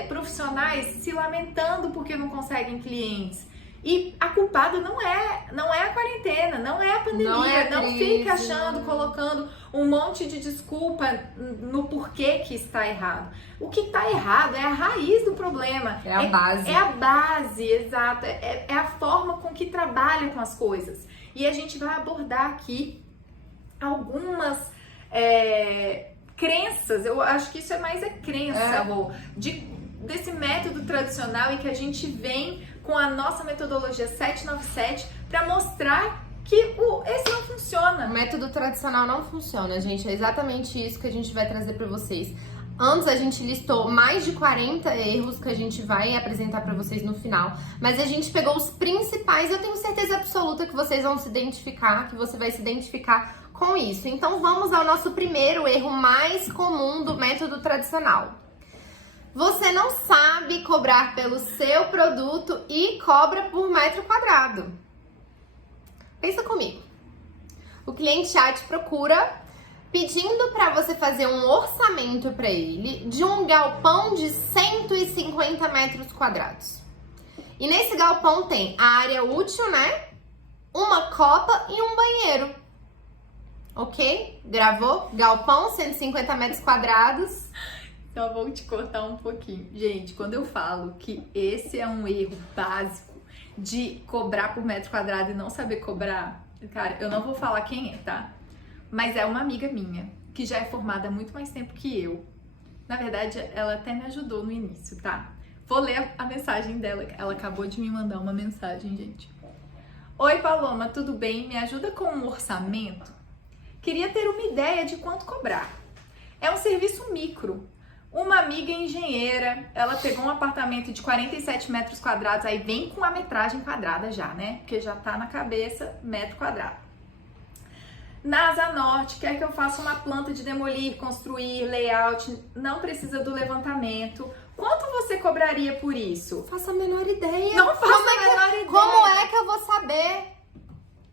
profissionais se lamentando porque não conseguem clientes. E a culpada não é a quarentena, não é a pandemia, não fica achando, colocando um monte de desculpa no porquê que está errado. O que está errado é a raiz do problema. É a base. É a base, exato. É a forma com que trabalha com as coisas. E a gente vai abordar aqui algumas crenças, eu acho que isso é mais crença, Rô, desse método tradicional e que a gente vem com a nossa metodologia 797 para mostrar que esse não funciona. O método tradicional não funciona, gente. É exatamente isso que a gente vai trazer para vocês. Antes a gente listou mais de 40 erros que a gente vai apresentar para vocês no final, mas a gente pegou os principais. Eu tenho certeza absoluta que vocês vão se identificar, que você vai se identificar com isso. Então vamos ao nosso primeiro erro mais comum do método tradicional. Você não sabe cobrar pelo seu produto e cobra por metro quadrado. Pensa comigo. O cliente já te procura pedindo para você fazer um orçamento para ele de um galpão de 150 metros quadrados. E nesse galpão tem a área útil, né? Uma copa e um banheiro. Ok? Gravou? Galpão, 150 metros quadrados. Então, eu vou te cortar um pouquinho. Gente, quando eu falo que esse é um erro básico de cobrar por metro quadrado e não saber cobrar, cara, eu não vou falar quem é, tá? Mas é uma amiga minha, que já é formada há muito mais tempo que eu. Na verdade, ela até me ajudou no início, tá? Vou ler a mensagem dela. Ela acabou de me mandar uma mensagem, gente. Oi, Paloma, tudo bem? Me ajuda com um orçamento? Queria ter uma ideia de quanto cobrar. É um serviço micro. Uma amiga engenheira, ela pegou um apartamento de 47 metros quadrados, aí vem com a metragem quadrada já, né? Porque já tá na cabeça metro quadrado. Na Asa Norte, quer que eu faça uma planta de demolir, construir, layout, não precisa do levantamento. Quanto você cobraria por isso? Faço a menor ideia. Não faço a menor ideia. Como é que eu vou saber?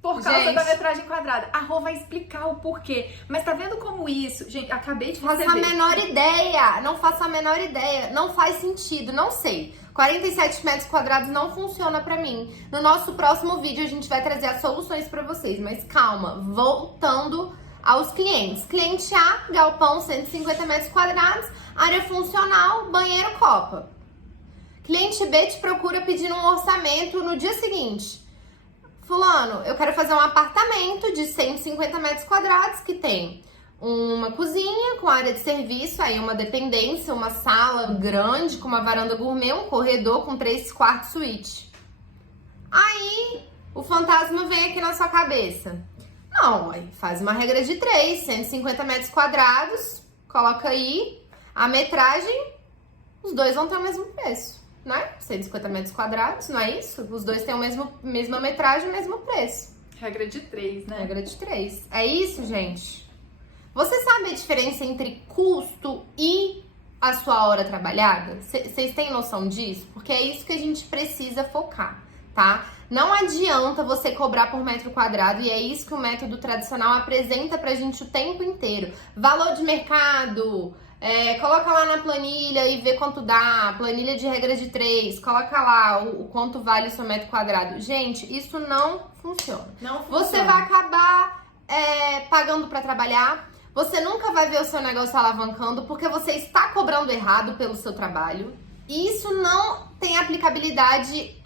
Por causa Gente, da metragem quadrada. A Rô vai explicar o porquê. Mas tá vendo como isso? Gente, acabei de receber. Faço a menor ideia. Não faço a menor ideia. Não faz sentido. Não sei. 47 metros quadrados não funciona pra mim. No nosso próximo vídeo a gente vai trazer as soluções pra vocês. Mas calma. Voltando aos clientes. Cliente A, galpão 150 metros quadrados, área funcional, banheiro, copa. Cliente B te procura pedindo um orçamento no dia seguinte. Fulano, eu quero fazer um apartamento de 150 metros quadrados que tem uma cozinha com área de serviço, aí uma dependência, uma sala grande com uma varanda gourmet, um corredor com 3 quartos suíte. Aí o fantasma vem aqui na sua cabeça. Não, aí faz uma regra de 3, 150 metros quadrados, coloca aí a metragem, os dois vão ter o mesmo preço. Né? 150 metros quadrados, não é isso? Os dois têm a mesma metragem, o mesmo preço. Regra de 3, né? Regra de 3. É isso, gente? Você sabe a diferença entre custo e a sua hora trabalhada? Vocês têm noção disso? Porque é isso que a gente precisa focar, tá? Não adianta você cobrar por metro quadrado, e é isso que o método tradicional apresenta pra gente o tempo inteiro. Valor de mercado... coloca lá na planilha e vê quanto dá, planilha de regra de 3, coloca lá o quanto vale o seu metro quadrado. Gente, isso não funciona. Não funciona. Você vai acabar pagando para trabalhar, você nunca vai ver o seu negócio alavancando porque você está cobrando errado pelo seu trabalho. E isso não tem aplicabilidade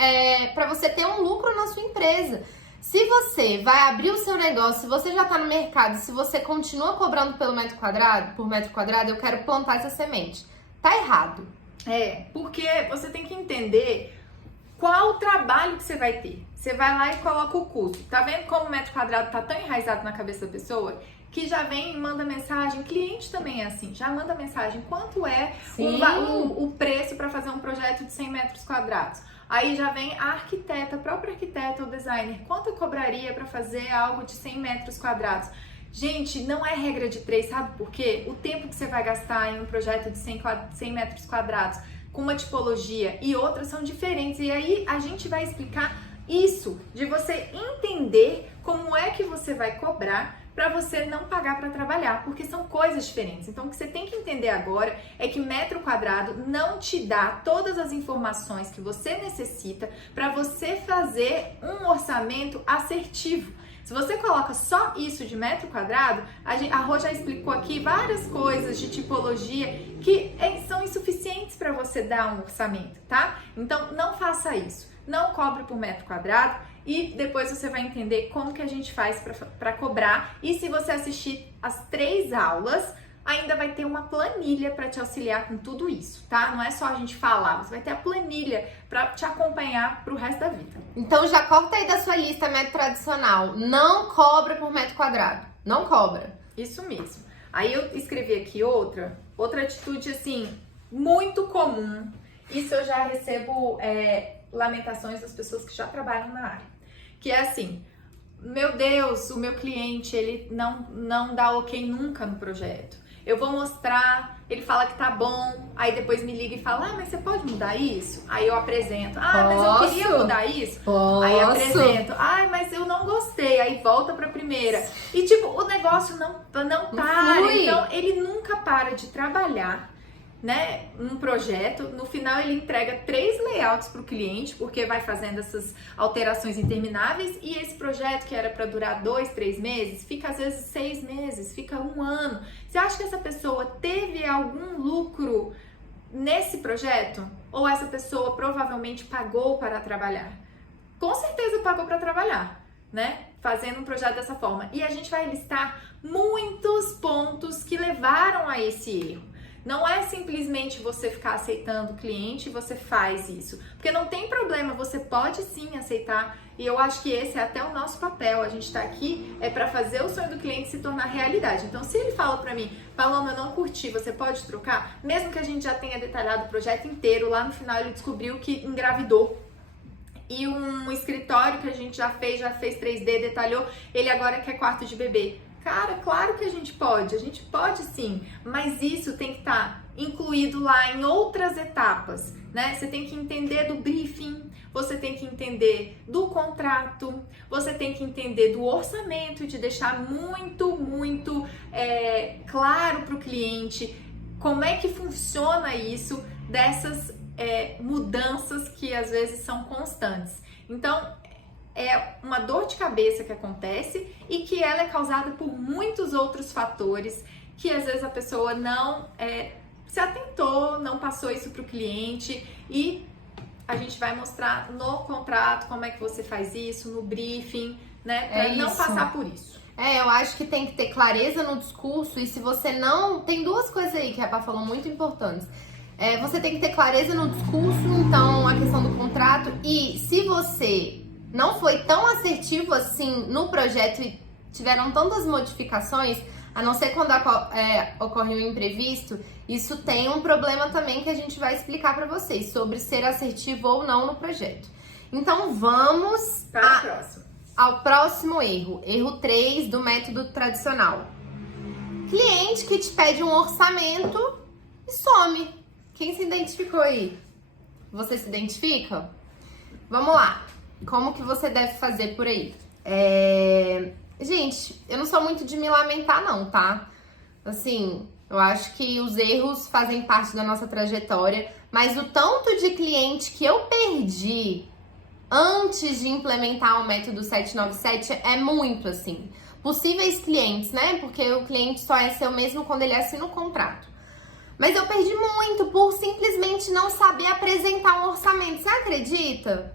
para você ter um lucro na sua empresa. Se você vai abrir o seu negócio, se você já está no mercado, se você continua cobrando por metro quadrado, eu quero plantar essa semente. Tá errado. Porque você tem que entender qual o trabalho que você vai ter. Você vai lá e coloca o custo. Tá vendo como o metro quadrado tá tão enraizado na cabeça da pessoa? Que já vem e manda mensagem, cliente também é assim, já manda mensagem, quanto é o preço para fazer um projeto de 100 metros quadrados? Aí já vem a arquiteta, a própria arquiteta ou designer, quanto eu cobraria para fazer algo de 100 metros quadrados? Gente, não é regra de 3, sabe por quê? O tempo que você vai gastar em um projeto de 100 metros quadrados com uma tipologia e outras são diferentes. E aí a gente vai explicar isso, de você entender como é que você vai cobrar para você não pagar para trabalhar, porque são coisas diferentes. Então, o que você tem que entender agora é que metro quadrado não te dá todas as informações que você necessita para você fazer um orçamento assertivo. Se você coloca só isso de metro quadrado, a Rô já explicou aqui várias coisas de tipologia que são insuficientes para você dar um orçamento, tá? Então, não faça isso. Não cobre por metro quadrado. E depois você vai entender como que a gente faz para cobrar. E se você assistir as 3 aulas, ainda vai ter uma planilha para te auxiliar com tudo isso, tá? Não é só a gente falar, você vai ter a planilha para te acompanhar pro resto da vida. Então já corta aí da sua lista método tradicional. Não cobra por metro quadrado. Não cobra. Isso mesmo. Aí eu escrevi aqui outra atitude assim, muito comum. Isso eu já recebo lamentações das pessoas que já trabalham na área. Que é assim, meu Deus, o meu cliente, ele não dá ok nunca no projeto. Eu vou mostrar, ele fala que tá bom, aí depois me liga e fala, mas você pode mudar isso? Aí eu apresento, mas eu queria mudar isso? Posso. Aí apresento, mas eu não gostei, aí volta pra primeira. E tipo, o negócio não para, então ele nunca para de trabalhar, né, um projeto. No final ele entrega 3 layouts para o cliente, porque vai fazendo essas alterações intermináveis, e esse projeto que era para durar 2, 3 meses, fica às vezes 6 meses, fica 1 ano. Você acha que essa pessoa teve algum lucro nesse projeto? Ou essa pessoa provavelmente pagou para trabalhar? Com certeza pagou para trabalhar, né? Fazendo um projeto dessa forma. E a gente vai listar muitos pontos que levaram a esse erro. Não é simplesmente você ficar aceitando o cliente e você faz isso. Porque não tem problema, você pode sim aceitar. E eu acho que esse é até o nosso papel. A gente tá aqui para fazer o sonho do cliente se tornar realidade. Então, se ele fala pra mim, Paloma, eu não curti, você pode trocar? Mesmo que a gente já tenha detalhado o projeto inteiro, lá no final ele descobriu que engravidou. E um escritório que a gente já fez 3D, detalhou, ele agora quer quarto de bebê. Cara, claro que a gente pode sim, mas isso tem que estar incluído lá em outras etapas, né? Você tem que entender do briefing, você tem que entender do contrato, você tem que entender do orçamento, de deixar muito claro para o cliente como é que funciona isso, dessas mudanças que às vezes são constantes. Então, é uma dor de cabeça que acontece e que ela é causada por muitos outros fatores que às vezes a pessoa não se atentou, não passou isso para o cliente, e a gente vai mostrar no contrato como é que você faz isso, no briefing, né, para não passar por isso. Eu acho que tem que ter clareza no discurso, e se você não... Tem duas coisas aí que a Pá falou muito importantes. Você tem que ter clareza no discurso, então a questão do contrato, e se você não foi tão assertivo assim no projeto e tiveram tantas modificações, a não ser quando ocorre um imprevisto, isso tem um problema também que a gente vai explicar para vocês sobre ser assertivo ou não no projeto. Então vamos ao próximo erro. Erro 3 do método tradicional. Cliente que te pede um orçamento e some. Quem se identificou aí? Você se identifica? Vamos lá. Como que você deve fazer por aí? Gente, eu não sou muito de me lamentar não, tá? Assim, eu acho que os erros fazem parte da nossa trajetória, mas o tanto de cliente que eu perdi antes de implementar o método 797 é muito, assim. Possíveis clientes, né? Porque o cliente só é seu mesmo quando ele assina o contrato. Mas eu perdi muito por simplesmente não saber apresentar um orçamento. Você acredita?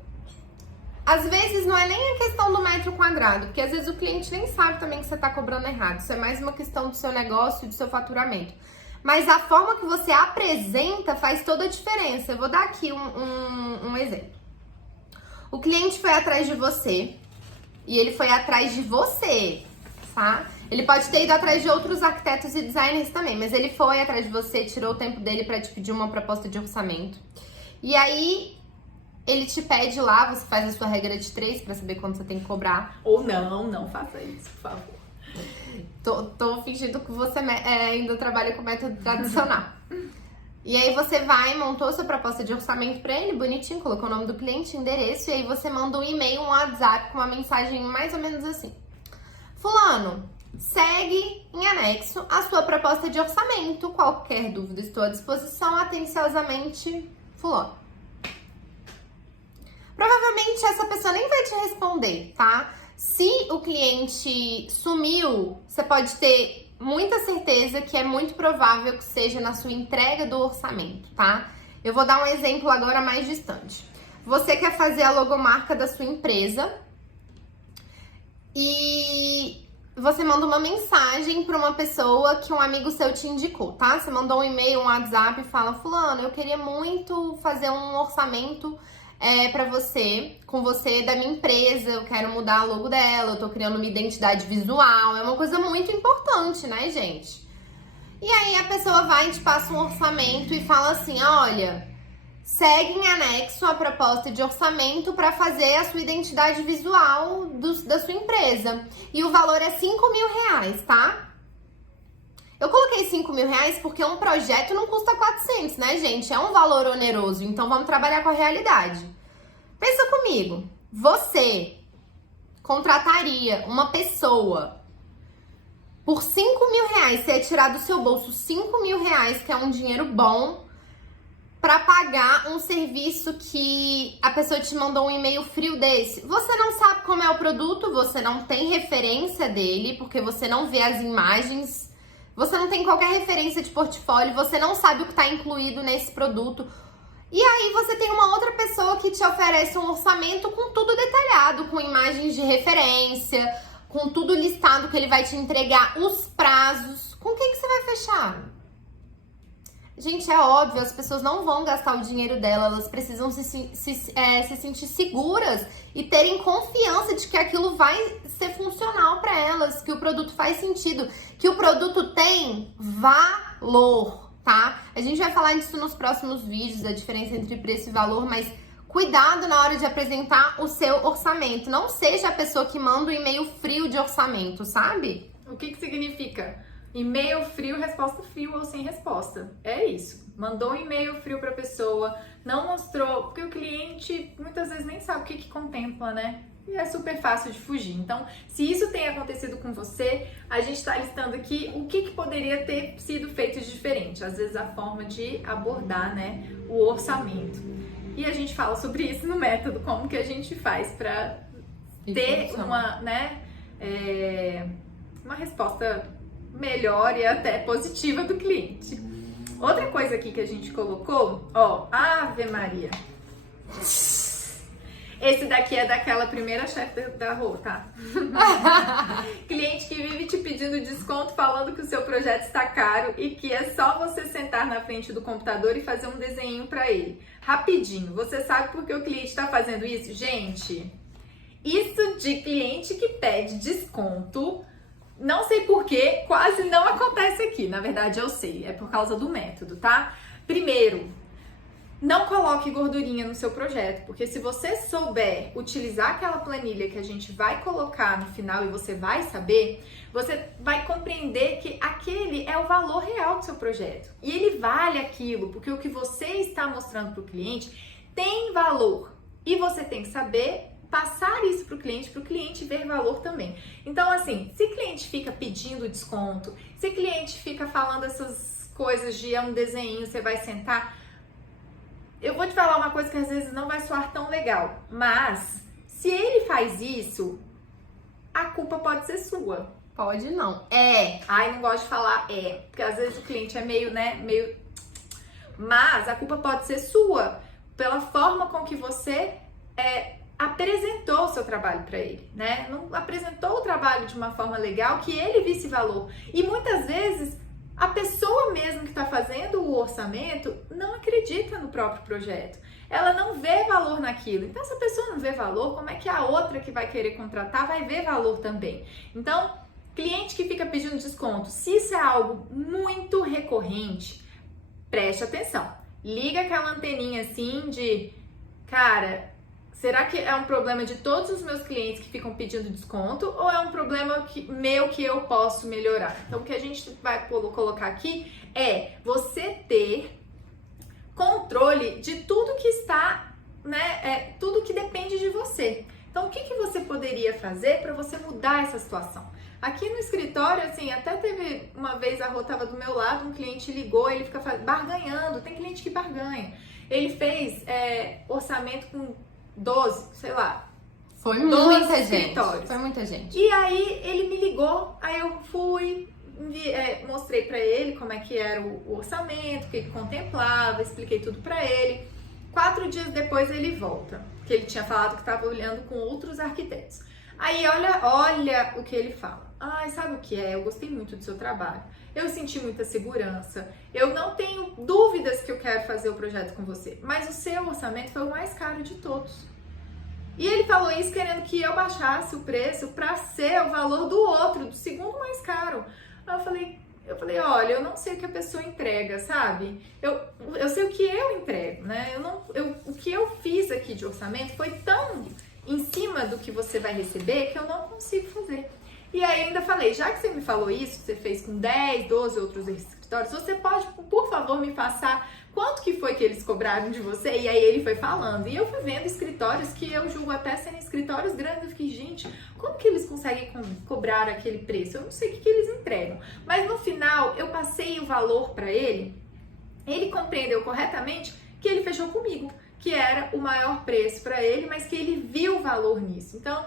Às vezes não é nem a questão do metro quadrado, porque às vezes o cliente nem sabe também que você está cobrando errado. Isso é mais uma questão do seu negócio e do seu faturamento. Mas a forma que você apresenta faz toda a diferença. Eu vou dar aqui um exemplo. O cliente foi atrás de você e ele foi atrás de você, tá? Ele pode ter ido atrás de outros arquitetos e designers também, mas ele foi atrás de você, tirou o tempo dele para te pedir uma proposta de orçamento. E aí ele te pede lá, você faz a sua regra de 3 para saber quanto você tem que cobrar. Ou não faça isso, por favor. Tô fingindo que você ainda trabalha com método tradicional. E aí você vai, montou sua proposta de orçamento para ele, bonitinho, colocou o nome do cliente, endereço, e aí você manda um e-mail, um WhatsApp com uma mensagem mais ou menos assim. Fulano, segue em anexo a sua proposta de orçamento. Qualquer dúvida, estou à disposição. Atenciosamente, fulano. Provavelmente essa pessoa nem vai te responder, tá? Se o cliente sumiu, você pode ter muita certeza que é muito provável que seja na sua entrega do orçamento, tá? Eu vou dar um exemplo agora mais distante. Você quer fazer a logomarca da sua empresa e você manda uma mensagem para uma pessoa que um amigo seu te indicou, tá? Você mandou um e-mail, um WhatsApp e fala: fulano, eu queria muito fazer um orçamento para você, com você da minha empresa, eu quero mudar o logo dela, eu tô criando uma identidade visual, é uma coisa muito importante, né, gente? E aí a pessoa vai e te passa um orçamento e fala assim: olha, segue em anexo a proposta de orçamento para fazer a sua identidade visual da sua empresa. E o valor é R$5.000, tá? Eu coloquei R$5.000 porque um projeto não custa 400, né, gente? É um valor oneroso, então vamos trabalhar com a realidade. Pensa comigo, você contrataria uma pessoa por R$5.000, você ia tirar do seu bolso R$5.000, que é um dinheiro bom, para pagar um serviço que a pessoa te mandou um e-mail frio desse? Você não sabe como é o produto, você não tem referência dele, porque você não vê as imagens, você não tem qualquer referência de portfólio, você não sabe o que está incluído nesse produto. E aí você tem uma outra pessoa que te oferece um orçamento com tudo detalhado, com imagens de referência, com tudo listado que ele vai te entregar, os prazos. Com quem que você vai fechar? Gente, é óbvio, as pessoas não vão gastar o dinheiro dela, elas precisam se sentir seguras e terem confiança de que aquilo vai ser funcional para elas, que o produto faz sentido, que o produto tem valor, tá? A gente vai falar disso nos próximos vídeos, a diferença entre preço e valor, mas cuidado na hora de apresentar o seu orçamento. Não seja a pessoa que manda um e-mail frio de orçamento, sabe? O que significa? E-mail frio, resposta frio ou sem resposta. É isso. Mandou um e-mail frio para a pessoa, não mostrou, porque o cliente muitas vezes nem sabe o que contempla, né? E é super fácil de fugir. Então, se isso tem acontecido com você, a gente está listando aqui o que poderia ter sido feito de diferente. Às vezes a forma de abordar, né, o orçamento. E a gente fala sobre isso no método, como que a gente faz para ter uma, né, uma resposta melhor e até positiva do cliente. Outra coisa aqui que a gente colocou, ó, Ave Maria. Esse daqui é daquela primeira chefe da Rô, tá? Cliente que vive te pedindo desconto, falando que o seu projeto está caro e que é só você sentar na frente do computador e fazer um desenho para ele. Rapidinho. Você sabe por que o cliente está fazendo isso? Gente, isso de cliente que pede desconto, não sei porquê, quase não acontece aqui. Na verdade, eu sei, é por causa do método, tá? Primeiro, não coloque gordurinha no seu projeto, porque se você souber utilizar aquela planilha que a gente vai colocar no final e você vai saber, você vai compreender que aquele é o valor real do seu projeto. E ele vale aquilo, porque o que você está mostrando para o cliente tem valor. E você tem que saber passar isso para o cliente ver valor também. Então, assim, se cliente fica pedindo desconto, se cliente fica falando essas coisas de um desenho, você vai sentar, eu vou te falar uma coisa que às vezes não vai soar tão legal, mas se ele faz isso, a culpa pode ser sua. Pode não. Ai, não gosto de falar porque às vezes o cliente é meio, né, mas a culpa pode ser sua, pela forma com que você apresentou o seu trabalho para ele, né? Não apresentou o trabalho de uma forma legal que ele visse valor. E muitas vezes a pessoa mesmo que está fazendo o orçamento não acredita no próprio projeto. Ela não vê valor naquilo. Então, se a pessoa não vê valor, como é que a outra que vai querer contratar vai ver valor também? Então, cliente que fica pedindo desconto, se isso é algo muito recorrente, preste atenção. Liga aquela anteninha assim de, cara, será que é um problema de todos os meus clientes que ficam pedindo desconto ou é um problema meu que eu posso melhorar? Então, o que a gente vai colocar aqui é você ter controle de tudo que está, né? Tudo que depende de você. Então, o que você poderia fazer para você mudar essa situação? Aqui no escritório, assim, até teve uma vez, a Rô estava do meu lado, um cliente ligou, ele fica barganhando, tem cliente que barganha. Ele fez orçamento com 12, sei lá. Foi muita gente. Escritórios. Foi muita gente. E aí ele me ligou, aí eu fui, mostrei pra ele como é que era o orçamento, o que ele contemplava, expliquei tudo pra ele. 4 dias depois ele volta, que ele tinha falado que estava olhando com outros arquitetos. Aí olha o que ele fala. Ai, sabe o que é? Eu gostei muito do seu trabalho. Eu senti muita segurança. Eu não tenho dúvidas que eu quero fazer o projeto com você. Mas o seu orçamento foi o mais caro de todos. E ele falou isso querendo que eu baixasse o preço para ser o valor do outro, do segundo mais caro. Aí eu falei, olha, eu não sei o que a pessoa entrega, sabe? Eu sei o que eu entrego, né? O que eu fiz aqui de orçamento foi tão em cima do que você vai receber que eu não consigo fazer. E aí ainda falei, já que você me falou isso, você fez com 10, 12 outros escritórios, você pode, por favor, me passar quanto que foi que eles cobraram de você? E aí ele foi falando. E eu fui vendo escritórios que eu julgo até serem escritórios grandes. Eu fiquei, gente, como que eles conseguem cobrar aquele preço? Eu não sei o que eles entregam. Mas no final, eu passei o valor para ele, ele compreendeu corretamente que ele fechou comigo, que era o maior preço para ele, mas que ele viu o valor nisso. Então,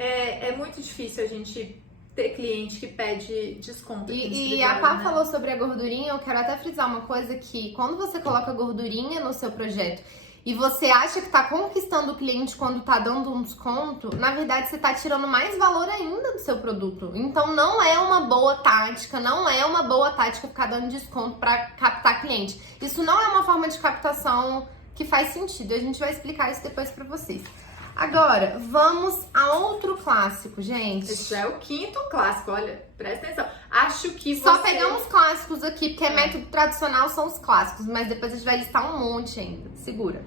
é muito difícil a gente ter cliente que pede desconto. E a Pá falou sobre a gordurinha, eu quero até frisar uma coisa que quando você coloca gordurinha no seu projeto e você acha que tá conquistando o cliente quando tá dando um desconto, na verdade você tá tirando mais valor ainda do seu produto. Então não é uma boa tática, ficar dando desconto para captar cliente. Isso não é uma forma de captação que faz sentido. A gente vai explicar isso depois para vocês. Agora, vamos a outro clássico, gente. Esse já é o 5º clássico, olha, presta atenção. Acho que você... Só pegamos clássicos aqui, porque método tradicional são os clássicos, mas depois a gente vai listar um monte ainda. Segura.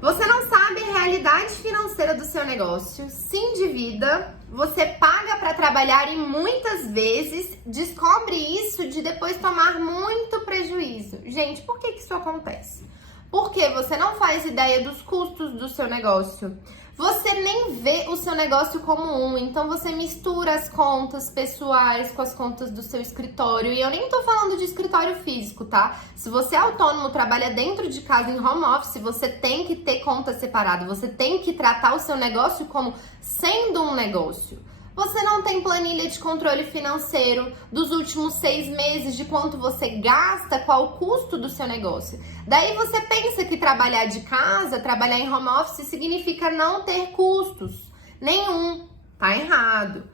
Você não sabe a realidade financeira do seu negócio, se endivida, você paga para trabalhar e muitas vezes descobre isso de depois tomar muito prejuízo. Gente, por que isso acontece? Porque você não faz ideia dos custos do seu negócio. Você nem vê o seu negócio como um, então você mistura as contas pessoais com as contas do seu escritório. E eu nem tô falando de escritório físico, tá? Se você é autônomo, trabalha dentro de casa em home office, você tem que ter conta separada. Você tem que tratar o seu negócio como sendo um negócio. Você não tem planilha de controle financeiro dos últimos 6 meses, de quanto você gasta, qual o custo do seu negócio. Daí você pensa que trabalhar de casa, trabalhar em home office, significa não ter custos nenhum. Tá errado.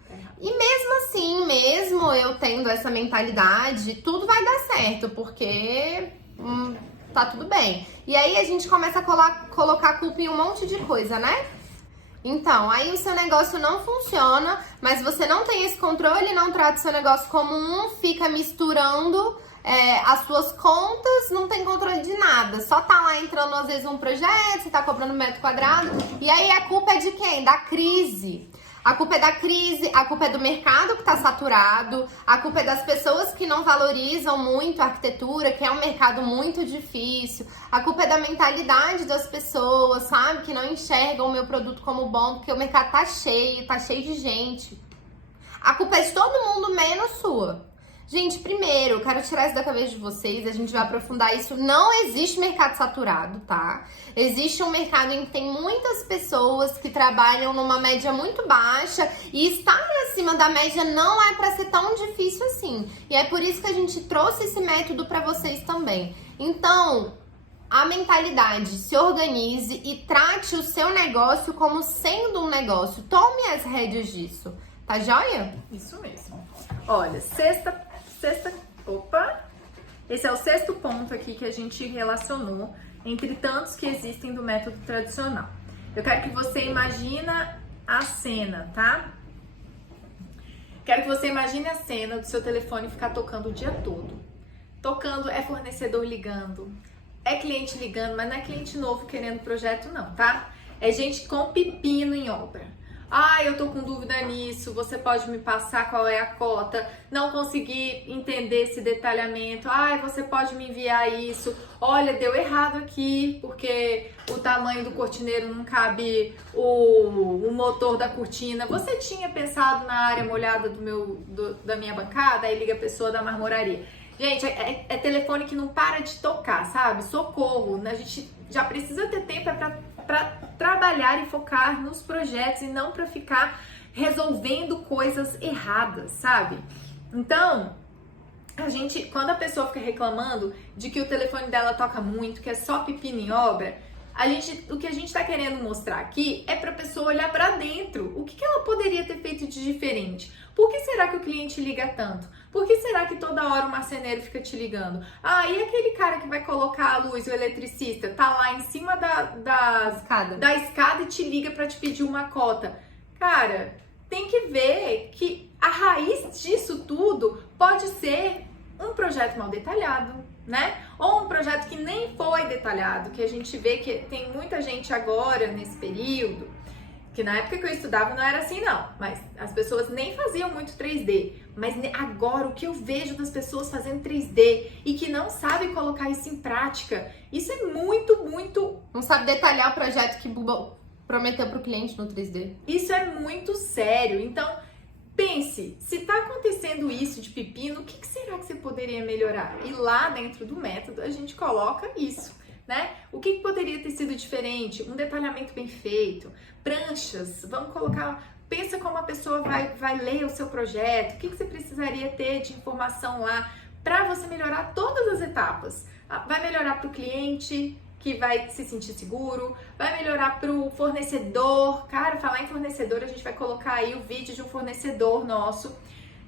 E mesmo assim, mesmo eu tendo essa mentalidade, tudo vai dar certo, porque tá tudo bem. E aí a gente começa a colocar a culpa em um monte de coisa, né? Então, aí o seu negócio não funciona, mas você não tem esse controle, não trata o seu negócio como um, fica misturando as suas contas, não tem controle de nada. Só tá lá entrando às vezes um projeto, você tá cobrando metro quadrado, e aí a culpa é de quem? Da crise. A culpa é da crise, a culpa é do mercado que tá saturado, a culpa é das pessoas que não valorizam muito a arquitetura, que é um mercado muito difícil, a culpa é da mentalidade das pessoas, sabe? Que não enxergam o meu produto como bom, porque o mercado tá cheio de gente. A culpa é de todo mundo, menos sua. Gente, primeiro, eu quero tirar isso da cabeça de vocês, a gente vai aprofundar isso. Não existe mercado saturado, tá? Existe um mercado em que tem muitas pessoas que trabalham numa média muito baixa e estar acima da média não é pra ser tão difícil assim. E é por isso que a gente trouxe esse método pra vocês também. Então, a mentalidade, se organize e trate o seu negócio como sendo um negócio. Tome as rédeas disso, tá joia? Isso mesmo. Olha, esse é o 6º ponto aqui que a gente relacionou entre tantos que existem do método tradicional. Eu quero que você imagine a cena, tá? Quero que você imagine a cena do seu telefone ficar tocando o dia todo. Tocando, é fornecedor ligando, é cliente ligando, mas não é cliente novo querendo projeto não, tá? É gente com pepino em obra. Ah, eu tô com dúvida nisso, você pode me passar qual é a cota? Não consegui entender esse detalhamento. Ah, você pode me enviar isso? Olha, deu errado aqui, porque o tamanho do cortineiro não cabe o motor da cortina. Você tinha pensado na área molhada da minha bancada? Aí liga a pessoa da marmoraria. Gente, é telefone que não para de tocar, sabe? Socorro, a gente já precisa ter tempo para trabalhar e focar nos projetos e não para ficar resolvendo coisas erradas, sabe? Então, quando a pessoa fica reclamando de que o telefone dela toca muito, que é só pepino em obra, o que a gente tá querendo mostrar aqui é pra pessoa olhar pra dentro. O que ela poderia ter feito de diferente? Por que será que o cliente liga tanto? Por que será que toda hora o marceneiro fica te ligando? Ah, e aquele cara que vai colocar a luz, o eletricista, tá lá em cima da escada e te liga pra te pedir uma cota. Cara, tem que ver que a raiz disso tudo pode ser um projeto mal detalhado, né? Ou um projeto que nem foi detalhado, que a gente vê que tem muita gente agora nesse período, que na época que eu estudava não era assim não, mas as pessoas nem faziam muito 3D, mas agora o que eu vejo das pessoas fazendo 3D e que não sabem colocar isso em prática, isso é muito... Não sabe detalhar o projeto que prometeu pro cliente no 3D. Isso é muito sério, então pense, se tá acontecendo isso de pepino, o que será que você poderia melhorar? E lá dentro do método a gente coloca isso, né? O que poderia ter sido diferente? Um detalhamento bem feito, pranchas, vamos colocar, pensa como a pessoa vai ler o seu projeto, o que você precisaria ter de informação lá para você melhorar todas as etapas. Vai melhorar para o cliente, que vai se sentir seguro, vai melhorar para o fornecedor. Cara, falar em fornecedor, a gente vai colocar aí o vídeo de um fornecedor nosso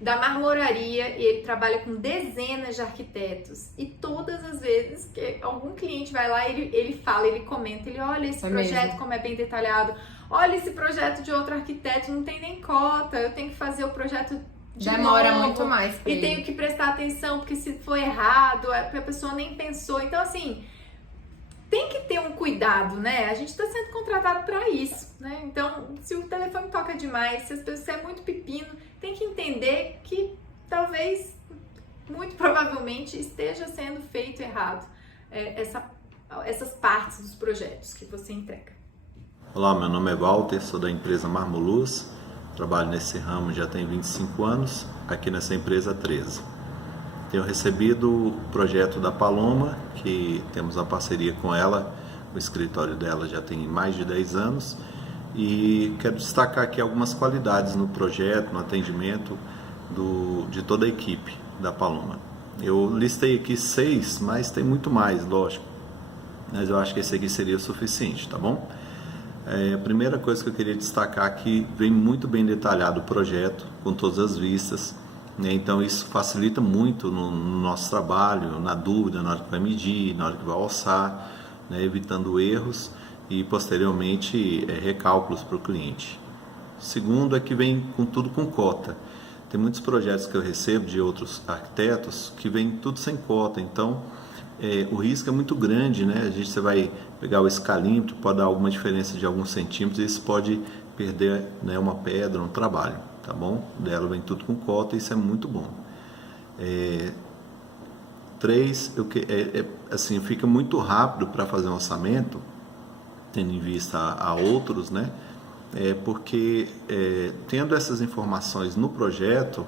da marmoraria, e ele trabalha com dezenas de arquitetos, e todas as vezes que algum cliente vai lá, ele fala, ele comenta, ele olha esse projeto mesmo. como é bem detalhado, olha esse projeto de outro arquiteto, não tem nem cota, eu tenho que fazer o projeto de Demora novo, muito mais pra e ele. tenho que prestar atenção, porque se for errado, a pessoa nem pensou. Então, assim, tem que ter um cuidado, né? A gente está sendo contratado para isso, né? Então, se o telefone toca demais, se as pessoas é muito pepino, tem que entender que talvez, muito provavelmente, esteja sendo feito errado essas partes dos projetos que você entrega. Olá, meu nome é Walter, sou da empresa Marmoluz, trabalho nesse ramo já tem 25 anos, aqui nessa empresa há 13. Tenho recebido o projeto da Paloma, que temos uma parceria com ela, o escritório dela já tem mais de 10 anos, e quero destacar aqui algumas qualidades no projeto, no atendimento de toda a equipe da Paloma. Eu listei aqui 6, mas tem muito mais, lógico, mas eu acho que esse aqui seria o suficiente, tá bom? A primeira coisa que eu queria destacar aqui, vem muito bem detalhado o projeto, com todas as vistas, né? Então isso facilita muito no nosso trabalho, na dúvida, na hora que vai medir, na hora que vai alçar, né? Evitando erros e posteriormente recálculos para o cliente. Segundo é que vem com tudo com cota. Tem muitos projetos que eu recebo de outros arquitetos que vem tudo sem cota, então o risco é muito grande, né? Você vai pegar o escalímetro, pode dar alguma diferença de alguns centímetros e isso pode perder, né, uma pedra, um trabalho, tá bom? Dela vem tudo com cota e isso é muito bom. 3, assim, fica muito rápido para fazer um orçamento, tendo em vista a outros, né? Porque tendo essas informações no projeto,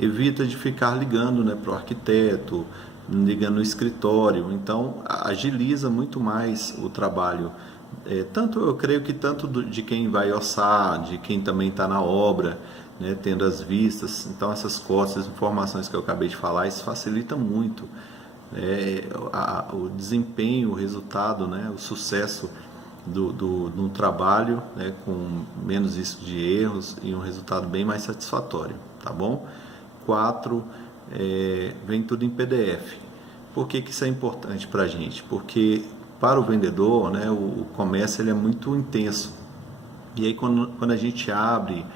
evita de ficar ligando, né, para o arquiteto, ligando no escritório, então agiliza muito mais o trabalho, tanto eu creio que tanto de quem vai orçar, de quem também está na obra, né, tendo as vistas, então essas cotas, as informações que eu acabei de falar, isso facilita muito o desempenho, o resultado, né, o sucesso do trabalho, né, com menos risco de erros e um resultado bem mais satisfatório, tá bom? 4, vem tudo em PDF. Por que isso é importante para a gente? Porque para o vendedor, né, o comércio ele é muito intenso. E aí quando a gente abre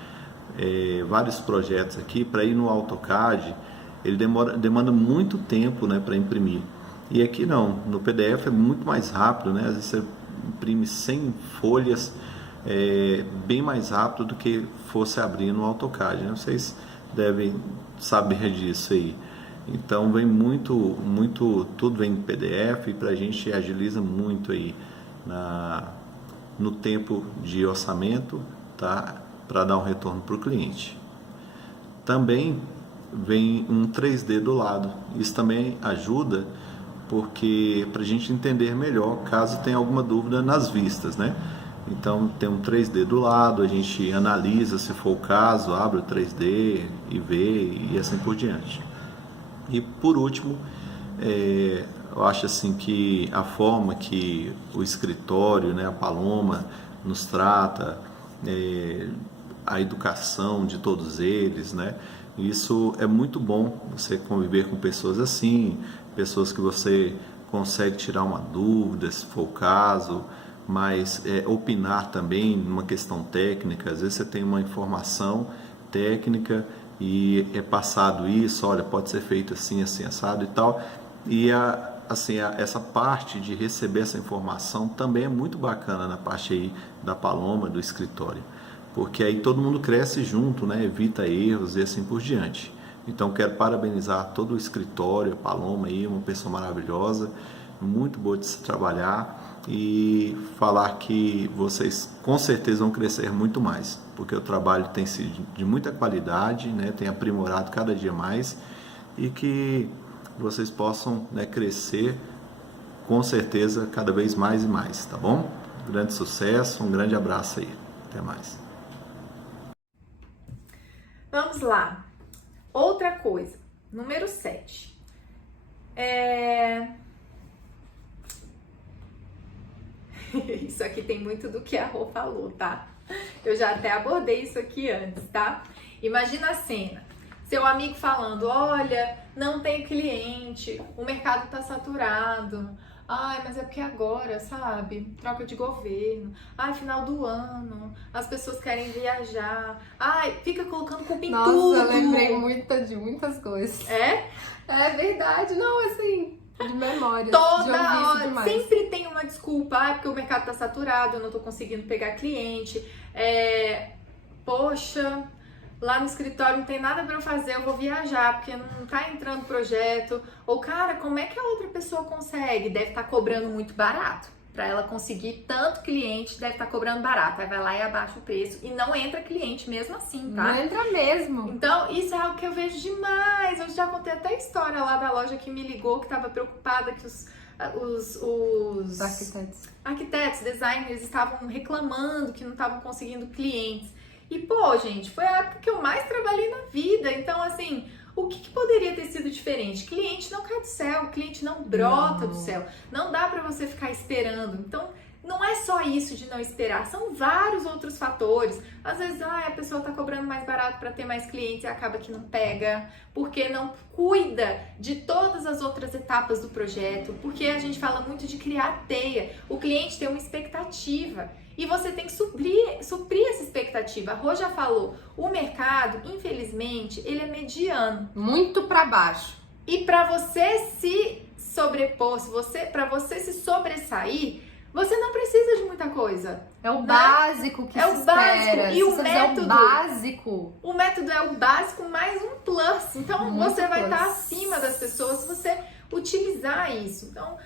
vários projetos aqui, para ir no AutoCAD, ele demanda muito tempo, né, para imprimir. E aqui não, no PDF é muito mais rápido, né? Às vezes você imprime 100 folhas bem mais rápido do que fosse abrir no AutoCAD, né? Vocês devem saber disso aí. Então vem tudo vem em PDF e para a gente agiliza muito aí no tempo de orçamento, tá? Para dar um retorno para o cliente. Também vem um 3D do lado. Isso também ajuda porque para a gente entender melhor caso tenha alguma dúvida nas vistas, né? Então tem um 3D do lado, a gente analisa se for o caso, abre o 3D e vê e assim por diante. E por último, eu acho assim que a forma que o escritório, né, a Paloma nos trata, a educação de todos eles, né? Isso é muito bom, você conviver com pessoas assim, pessoas que você consegue tirar uma dúvida, se for o caso, mas opinar também numa questão técnica. Às vezes você tem uma informação técnica e é passado isso, olha, pode ser feito assim, assim, assado e tal, e essa parte de receber essa informação também é muito bacana na parte aí da Paloma, do escritório, porque aí todo mundo cresce junto, né? Evita erros e assim por diante. Então quero parabenizar todo o escritório, a Paloma aí, uma pessoa maravilhosa, muito boa de se trabalhar, e falar que vocês com certeza vão crescer muito mais, porque o trabalho tem sido de muita qualidade, né? Tem aprimorado cada dia mais, e que vocês possam, né, crescer com certeza cada vez mais e mais, tá bom? Grande sucesso, um grande abraço aí, até mais. Vamos lá. Outra coisa, número 7. Isso aqui tem muito do que a Rô falou, tá? Eu já até abordei isso aqui antes, tá? Imagina a cena. Seu amigo falando, olha, não tem cliente, o mercado tá saturado. Ai, mas é porque agora, sabe? Troca de governo. Ai, final do ano, as pessoas querem viajar. Ai, fica colocando culpa em tudo. Nossa, eu lembrei de muitas coisas. É? É verdade, não, assim, de memória. Toda hora, sempre tem uma desculpa. Ah, porque o mercado tá saturado, eu não tô conseguindo pegar cliente. Poxa, lá no escritório não tem nada pra eu fazer, eu vou viajar, porque não tá entrando projeto. Ou, cara, como é que a outra pessoa consegue? Deve estar cobrando muito barato. Pra ela conseguir tanto cliente, deve estar cobrando barato. Aí vai lá e abaixa o preço. E não entra cliente mesmo assim, tá? Não entra mesmo. Então, isso é algo que eu vejo demais. Eu já contei até a história lá da loja que me ligou, que tava preocupada que os arquitetos, designers estavam reclamando que não estavam conseguindo clientes. E, pô, gente, foi a época que eu mais trabalhei na vida. Então, assim, o que poderia ter sido diferente? Cliente não cai do céu, cliente não brota do céu. Não dá pra você ficar esperando. Então, não é só isso de não esperar, são vários outros fatores. Às vezes, a pessoa tá cobrando mais barato para ter mais clientes e acaba que não pega, porque não cuida de todas as outras etapas do projeto, porque a gente fala muito de criar teia. O cliente tem uma expectativa e você tem que suprir essa expectativa. A Rô já falou, o mercado, infelizmente, ele é mediano. Muito para baixo. E para você se sobrepor, para você se sobressair, você não precisa de muita coisa. É o básico que se espera. Básico. E o método, básico. O método é o básico mais um plus. Então, você vai estar acima das pessoas se você utilizar isso. Então,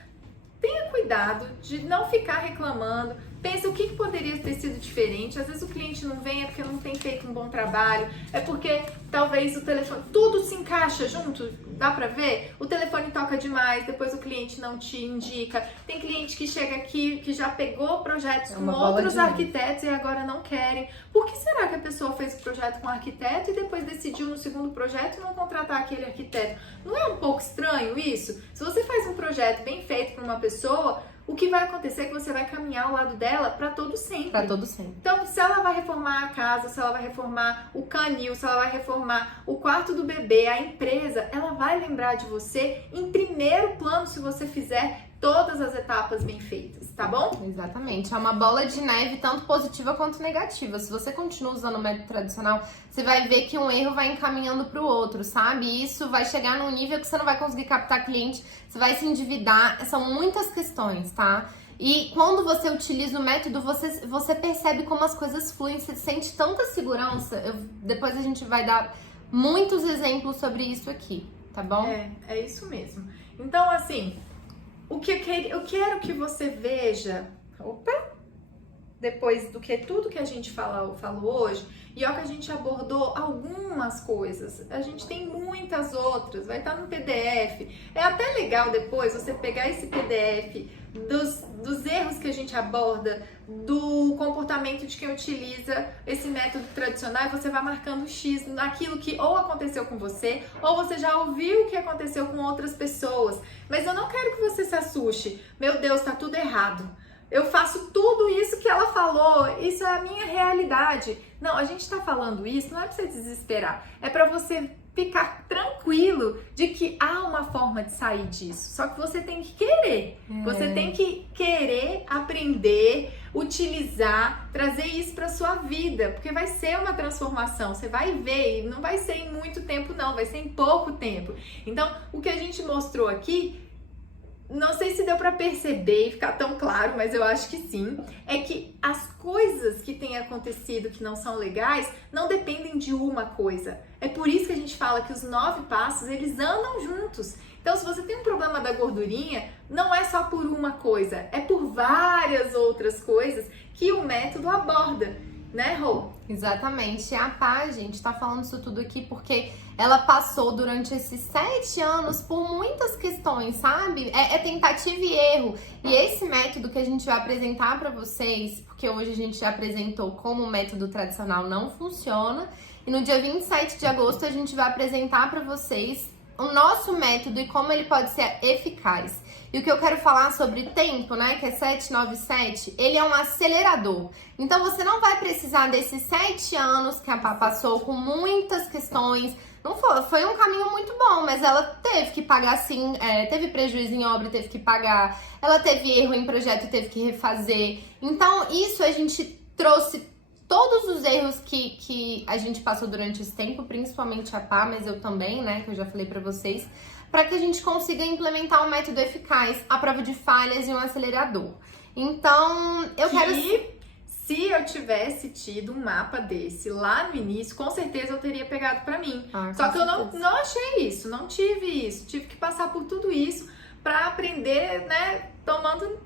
tenha cuidado de não ficar reclamando. Pensa o que poderia ter sido diferente. Às vezes o cliente não vem é porque não tem feito um bom trabalho. É porque talvez o telefone... Tudo se encaixa junto. Dá pra ver? O telefone toca demais, depois o cliente não te indica. Tem cliente que chega aqui, que já pegou projetos com outros arquitetos e agora não querem. Por que será que a pessoa fez o projeto com o arquiteto e depois decidiu no segundo projeto não contratar aquele arquiteto? Não é um pouco estranho isso? Se você faz um projeto bem feito para uma pessoa, o que vai acontecer é que você vai caminhar ao lado dela para todo sempre. Para todo sempre. Então, se ela vai reformar a casa, se ela vai reformar o canil, se ela vai reformar o quarto do bebê, a empresa, ela vai lembrar de você em primeiro plano se você fizer todas as etapas bem feitas, tá bom? Exatamente. É uma bola de neve tanto positiva quanto negativa. Se você continua usando o método tradicional, você vai ver que um erro vai encaminhando para o outro, sabe? E isso vai chegar num nível que você não vai conseguir captar cliente, você vai se endividar. São muitas questões, tá? E quando você utiliza o método, você percebe como as coisas fluem, você sente tanta segurança. Depois a gente vai dar muitos exemplos sobre isso aqui, tá bom? É isso mesmo. Então, assim, eu quero que você veja, depois do que tudo que a gente falou hoje, e ó que a gente abordou algumas coisas, a gente tem muitas outras, vai estar no PDF. É até legal depois você pegar esse PDF dos erros que a gente aborda, do comportamento de quem utiliza esse método tradicional, e você vai marcando X naquilo que ou aconteceu com você, ou você já ouviu o que aconteceu com outras pessoas. Mas eu não quero que você se assuste. Meu Deus, tá tudo errado. Eu faço tudo isso que ela falou, isso é a minha realidade. Não, a gente tá falando isso, não é pra você desesperar, é pra você ficar tranquilo de que há uma forma de sair disso. Só que você tem que querer. Você tem que querer aprender, utilizar, trazer isso para sua vida, porque vai ser uma transformação. Você vai ver, e não vai ser em muito tempo não, vai ser em pouco tempo. Então, o que a gente mostrou aqui, não sei se deu para perceber e ficar tão claro, mas eu acho que sim, é que as coisas que têm acontecido que não são legais não dependem de uma coisa. É por isso que a gente fala que os 9 passos, eles andam juntos. Então, se você tem um problema da gordurinha, não é só por uma coisa, é por várias outras coisas que o método aborda, né, Rô? Exatamente. A Pá, gente, tá falando isso tudo aqui porque ela passou durante esses 7 anos por muitas questões, sabe? É tentativa e erro. E esse método que a gente vai apresentar pra vocês, porque hoje a gente já apresentou como o método tradicional não funciona, e no dia 27 de agosto a gente vai apresentar pra vocês o nosso método e como ele pode ser eficaz. E o que eu quero falar sobre tempo, né, que é 797, ele é um acelerador. Então você não vai precisar desses 7 anos que a Pá passou com muitas questões. Não foi um caminho muito bom, mas ela teve que pagar sim, teve prejuízo em obra, teve que pagar, ela teve erro em projeto, teve que refazer. Então isso a gente trouxe todos os erros que a gente passou durante esse tempo, principalmente a Pá, mas eu também, né, que eu já falei pra vocês, para que a gente consiga implementar um método eficaz, a prova de falhas e um acelerador. Então, eu quero... Se eu tivesse tido um mapa desse lá no início, com certeza eu teria pegado pra mim. Só que eu não achei isso, não tive isso. Tive que passar por tudo isso pra aprender, né, tomando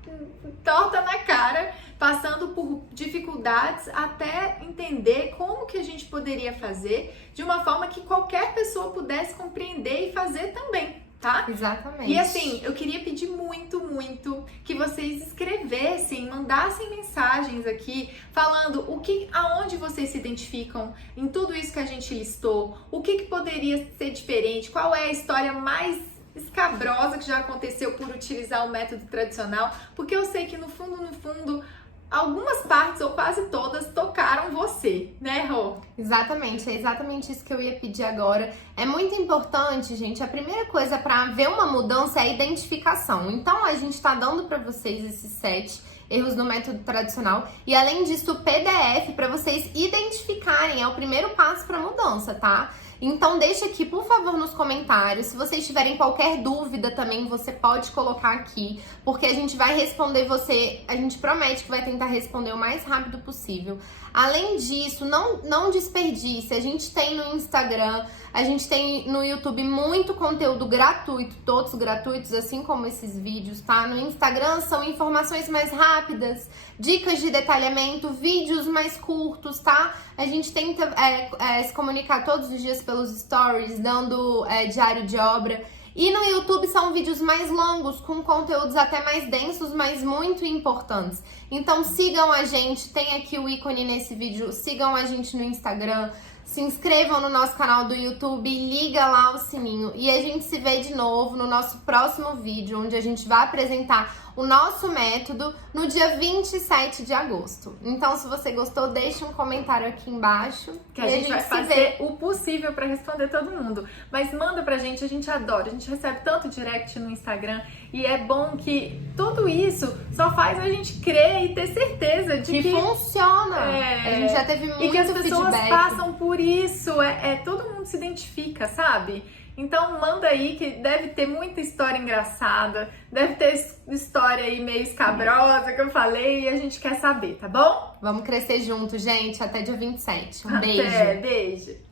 torta na cara, passando por dificuldades até entender como que a gente poderia fazer de uma forma que qualquer pessoa pudesse compreender e fazer também. Tá? Exatamente. E assim, eu queria pedir muito que vocês escrevessem, mandassem mensagens aqui falando aonde vocês se identificam em tudo isso que a gente listou, o que poderia ser diferente, qual é a história mais escabrosa que já aconteceu por utilizar o método tradicional, porque eu sei que no fundo, algumas partes, ou quase todas, tocaram você, né, Rô? Exatamente, é exatamente isso que eu ia pedir agora. É muito importante, gente, a primeira coisa para ver uma mudança é a identificação. Então, a gente tá dando para vocês esses 7 erros no método tradicional e, além disso, o PDF para vocês identificarem, é o primeiro passo para mudança, tá? Então deixa aqui, por favor, nos comentários. Se vocês tiverem qualquer dúvida também, você pode colocar aqui, porque a gente vai responder você, a gente promete que vai tentar responder o mais rápido possível. Além disso, não desperdice, a gente tem no Instagram, a gente tem no YouTube muito conteúdo gratuito, todos gratuitos, assim como esses vídeos, tá? No Instagram são informações mais rápidas, dicas de detalhamento, vídeos mais curtos, tá? A gente tenta se comunicar todos os dias pelos stories, dando diário de obra. E no YouTube são vídeos mais longos, com conteúdos até mais densos, mas muito importantes. Então sigam a gente, tem aqui o ícone nesse vídeo, sigam a gente no Instagram, se inscrevam no nosso canal do YouTube, liga lá o sininho. E a gente se vê de novo no nosso próximo vídeo, onde a gente vai apresentar o nosso método no dia 27 de agosto. Então, se você gostou, deixa um comentário aqui embaixo. Que a gente vai fazer o possível para responder todo mundo. Mas manda pra gente, a gente adora. A gente recebe tanto direct no Instagram e é bom que tudo isso só faz a gente crer e ter certeza de que funciona. A gente já teve muito feedback. E que as pessoas passam por isso. Todo mundo se identifica, sabe? Então manda aí, que deve ter muita história engraçada, deve ter história aí meio escabrosa que eu falei e a gente quer saber, tá bom? Vamos crescer junto, gente, até dia 27. Um beijo. Beijo.